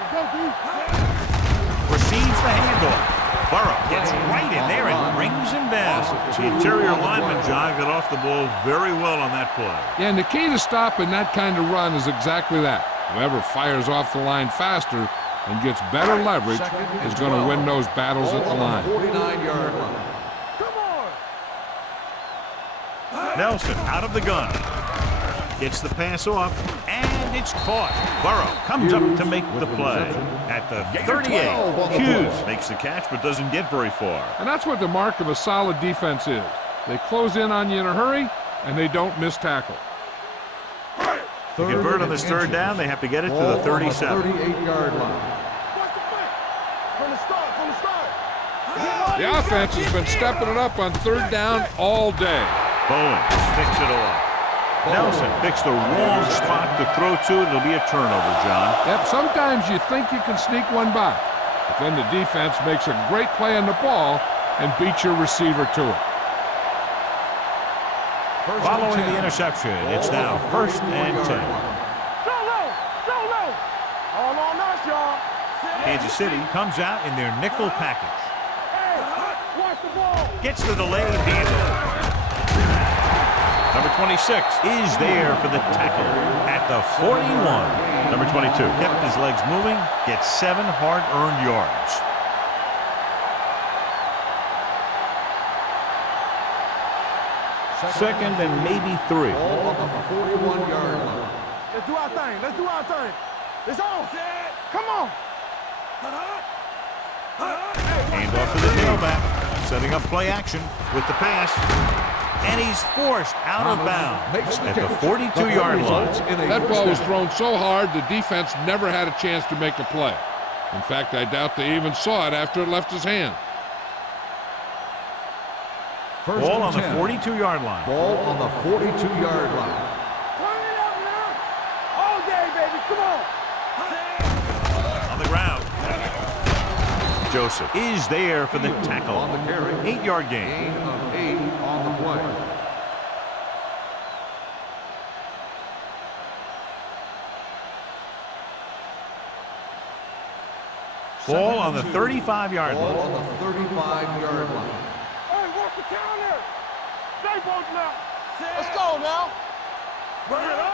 Let's go, D. Receives the handoff. Burrow gets right in there and brings him down. The interior lineman, John, got off the ball very well on that play. Yeah, and the key to stopping that kind of run is exactly that. Whoever fires off the line faster and gets better leverage is going to win those battles at the line. 49-yard line. Come on. Nelson out of the gun. Gets the pass off, and it's caught. Burrow comes up to make the play. At the 38, Hughes makes the catch but doesn't get very far. And that's what the mark of a solid defense is. They close in on you in a hurry, and they don't miss tackle. To convert on this third down, they have to get it to the 37. 38-yard line. Watch the play. From the start. The offense has been stepping it up on third down all day. Bowen sticks it off. Nelson picks the wrong spot to throw to, and it'll be a turnover, John. Yep, sometimes you think you can sneak one by, but then the defense makes a great play on the ball and beats your receiver to it. Following the interception, it's now 1st and 10. Solo. All on us, y'all. Kansas City comes out in their nickel package. Hey, watch the ball. Gets the delayed handoff. Number 26 is there for the tackle at the 41. Number 22 kept his legs moving, gets 7 hard-earned yards. Second and maybe 3. Ball on the 41-yard line. Let's do our thing. It's on. Come on. Hand off to the tailback, setting up play action with the pass. And he's forced out of bounds at the 42-yard line. That ball was thrown so hard the defense never had a chance to make a play. In fact, I doubt they even saw it after it left his hand. Ball on the 42-yard line. Ball on the 42-yard line. Turn it up now. All day, baby. Come on. On the ground. Joseph is there for the tackle. On the carry. 8-yard gain. Gain of 8 on the play. Ball on the 35-yard Ball line. on the 35-yard line. Hey, watch the counter. Stay both now. Let's go now. Bring it up.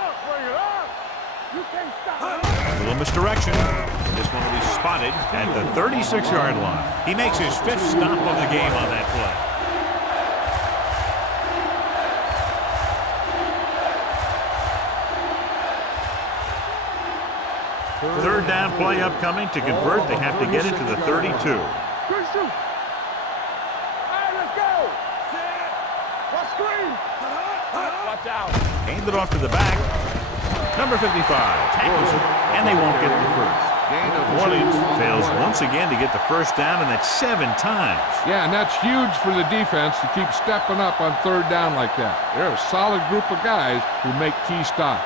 You can't stop. A little misdirection. This one will be spotted at the 36-yard line. He makes his 5th stop of the game on that play. Third down play upcoming. To convert, they have to get it to the 32. Good shoot. All right, let's go. Let's screen. Watch out. Hand it off to the back. Number 55 tackles it, and they won't get the first. New Orleans fails once again to get the first down, and that's 7 times. Yeah, and that's huge for the defense to keep stepping up on third down like that. They're a solid group of guys who make key stops.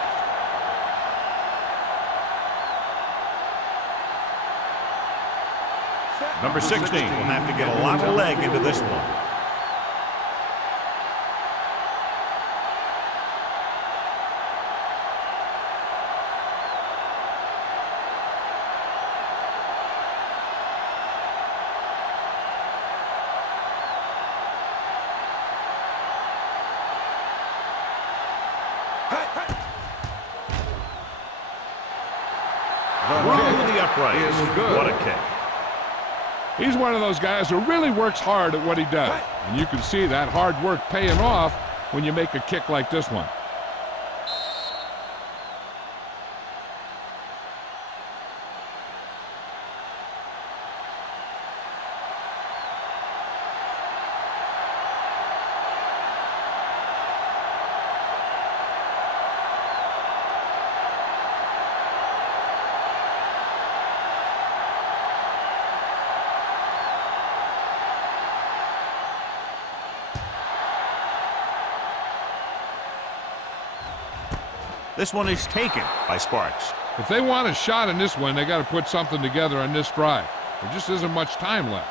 Number 16 will have to get a lot of leg into this one. Through the uprights. What a kick. He's one of those guys who really works hard at what he does. And you can see that hard work paying off when you make a kick like this one. This one is taken by Sparks. If they want a shot in this one, they got to put something together on this drive. There just isn't much time left.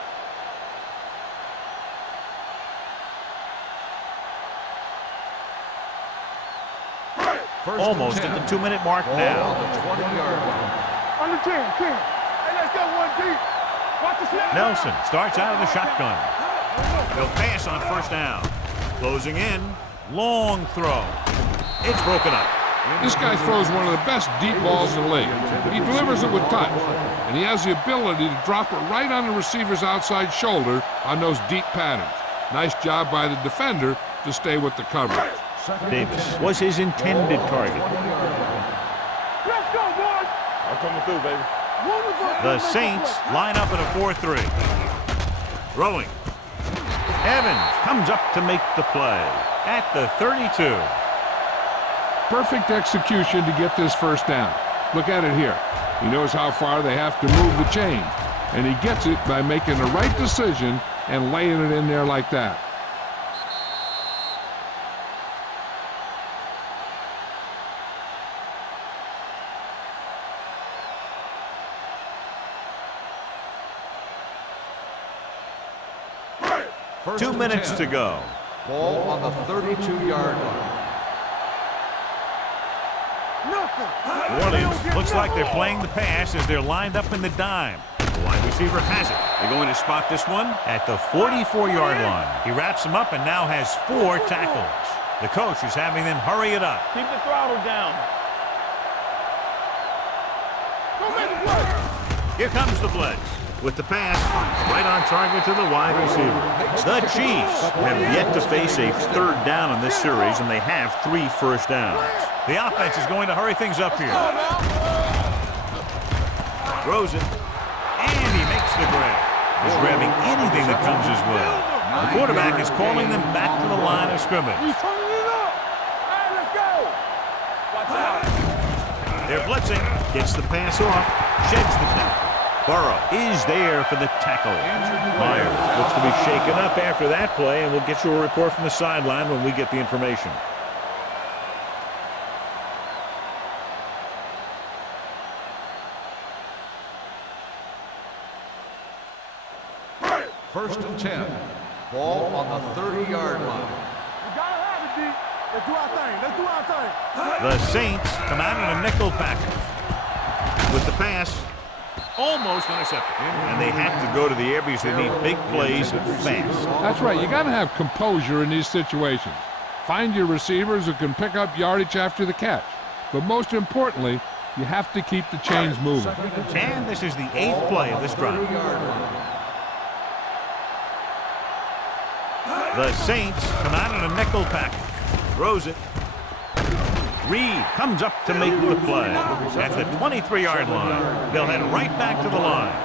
Almost at the 2-minute mark now. On the 20-yard line. Under 10. Hey, let's go one deep. Watch the snap. Nelson starts out of the shotgun. He'll pass on first down. Closing in. Long throw. It's broken up. This guy throws one of the best deep balls in the league. He delivers it with touch, and he has the ability to drop it right on the receiver's outside shoulder on those deep patterns. Nice job by the defender to stay with the coverage. Davis was his intended target. Let's go, boys. I'm coming through, baby. The Saints line up in a 4-3. Throwing. Evans comes up to make the play at the 32. Perfect execution to get this first down. Look at it here. He knows how far they have to move the chain, and he gets it by making the right decision and laying it in there like that. First 2 and minutes 10. to go. Ball on the 32-yard line. New Orleans looks like they're playing the pass as they're lined up in the dime. The wide receiver has it. They're going to spot this one at the 44-yard line. He wraps him up and now has 4 tackles. The coach is having them hurry it up. Keep the throttle down. Here comes the blitz. With the pass, right on target to the wide receiver. The Chiefs have yet to face a third down in this series, and they have 3 first downs. The offense is going to hurry things up here. Throws it, and he makes the grab. He's grabbing anything that comes his way. The quarterback is calling them back to the line of scrimmage. He's turning it up. Hey, let's go. Watch out. They're blitzing, gets the pass off, sheds the tackle. Burrow is there for the tackle. Myers looks to be shaken up after that play, and we'll get you a report from the sideline when we get the information. First and 10. Ball on the 30-yard line. We gotta have it, D. Let's do our thing. Let's do our thing. The Saints come out in a nickel package. With the pass, almost intercepted. And they have to go to the air because they need big plays fast. That's right. You got to have composure in these situations. Find your receivers who can pick up yardage after the catch. But most importantly, you have to keep the chains moving. And this is the 8th play of this drive. The Saints come out in a nickel package. Throws it. Reed comes up to make the play at the 23-yard line. They'll head right back to the line.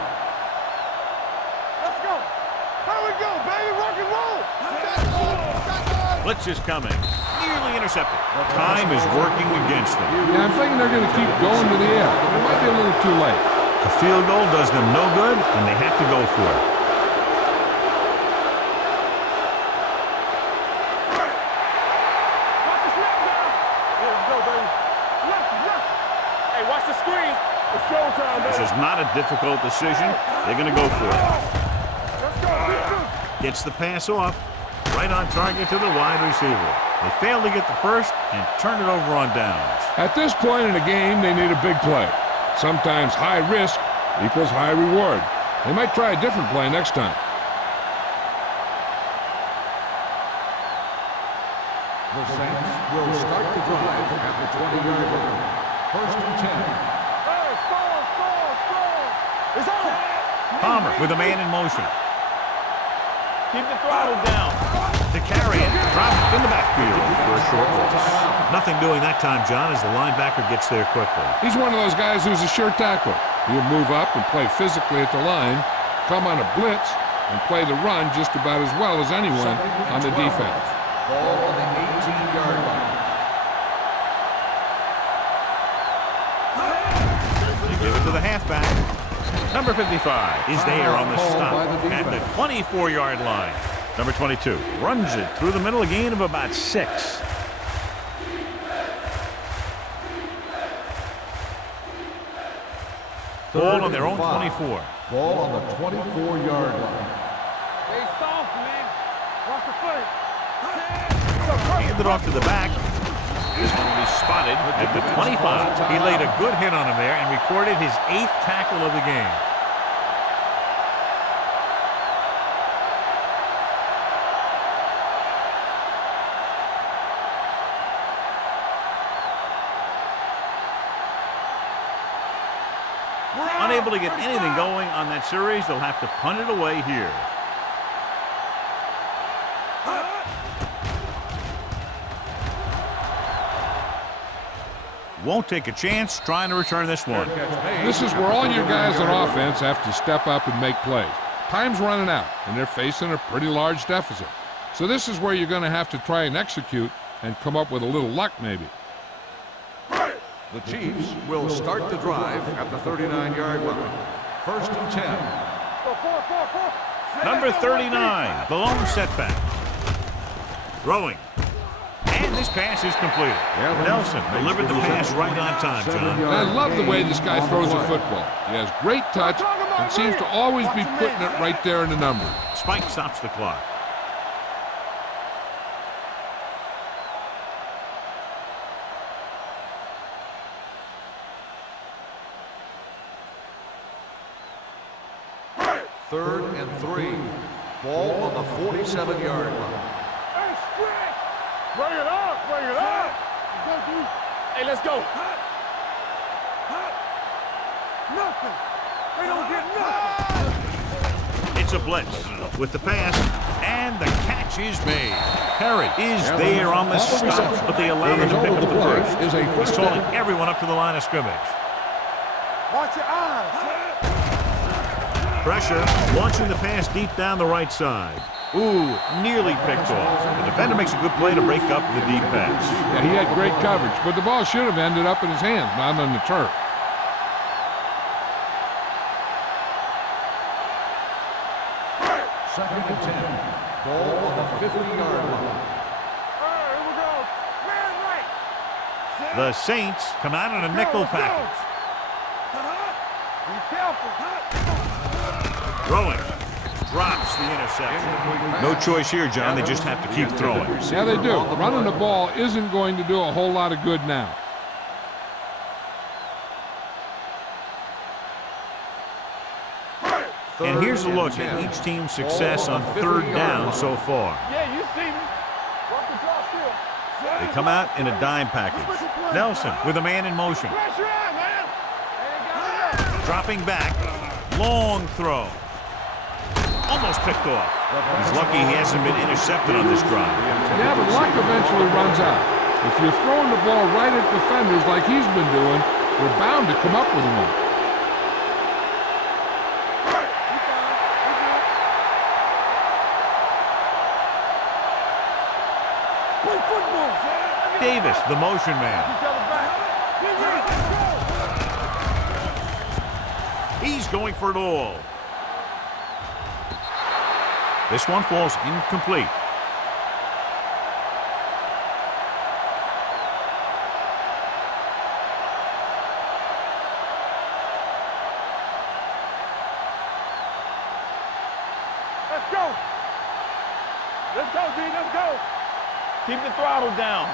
Let's go. There we go, baby. Rock and roll. Blitz is coming. Nearly intercepted. Time is working against them. Yeah, I'm thinking they're going to keep going to the air. It might be a little too late. A field goal does them no good, and they have to go for it. Watch the snap down. Here we go, baby. Left. Hey, watch the screen. It's showtime, This baby. is not a difficult decision. They're going to go for it. Let's go. Gets the pass off. Right on target to the wide receiver. They fail to get the first and turn it over on downs. At this point in the game, they need a big play. Sometimes high risk equals high reward. They might try a different play next time. The Saints will start the drive at the 20-yard line. First and 10. Hey, score. It's on. Palmer with a man in motion. Keep the throttle down. To carry it, drop it in the backfield for a short loss. Nothing doing that time, John, as the linebacker gets there quickly. He's one of those guys who's a sure tackler. He'll move up and play physically at the line, come on a blitz, and play the run just about as well as anyone on the defense. Ball on the 18-yard line. You give it to the halfback. Number 55 is there on the stop at the 24-yard line. Number 22 runs it through the middle, a gain of about 6. Ball on their own 24. Ball on the 24-yard line. Stay soft, man. Watch the foot. Handed off to the back. This one will be spotted at the 25. He laid a good hit on him there and recorded his 8th tackle of the game. Unable to get anything going on that series, they'll have to punt it away here. Won't take a chance trying to return this one. This is where all your guys on offense have to step up and make plays. Time's running out, and they're facing a pretty large deficit. So this is where you're going to have to try and execute and come up with a little luck maybe. The Chiefs will start the drive at the 39-yard line. 1st and 10. Number 39, the lone setback. Throwing. And this pass is completed. Nelson delivered the pass right on time, John. I love the way this guy throws a football. He has great touch and seems to always be putting it right there in the number. Spike stops the clock. Third and 3. Ball on the 47-yard line. Hey, stretch. Bring it up. Bring it up. Hey, let's go. Nothing. They don't get nothing. It's a blitz with the pass, and the catch is made. Perry is there on the stop, but they allow them to pick up the first. He's calling everyone up to the line of scrimmage. Watch your eyes. Pressure, launching the pass deep down the right side. Ooh, nearly picked off. The defender makes a good play to break up the deep pass. Yeah, he had great coverage, but the ball should have ended up in his hands, not on the turf. Second and 10. Ball on the 50-yard line. Here we go. Man right. The Saints come out in a nickel package. Be careful. Throwing. Drops the interception. No choice here, John. They just have to keep throwing. Yeah, they do. Running the ball isn't going to do a whole lot of good now. And here's a look at each team's success on 3rd down so far. Yeah, you see me. Walk the drop still. They come out in a dime package. Nelson with a man in motion. Pressure on, man. Ain't got enough. Dropping back. Long throw. Almost picked off. He's lucky he hasn't been intercepted on this drive. Yeah, but luck eventually runs out. If you're throwing the ball right at defenders like he's been doing, you're bound to come up with one. Play football. Davis, the motion man. He's going for it all. This one falls incomplete. Let's go. Let's go, D. Let's go. Keep the throttle down.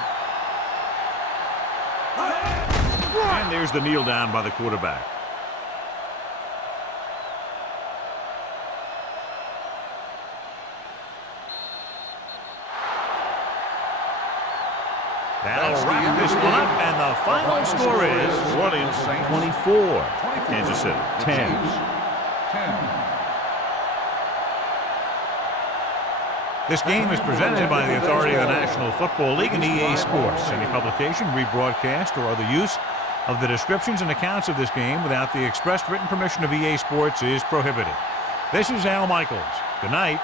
And there's the kneel down by the quarterback. That'll wrap this one up, and the final score is Orleans 24, Kansas City 10. 10. This game is presented by the authority of the National Football League and EA Sports. Any publication, rebroadcast, or other use of the descriptions and accounts of this game without the expressed written permission of EA Sports is prohibited. This is Al Michaels. Good night.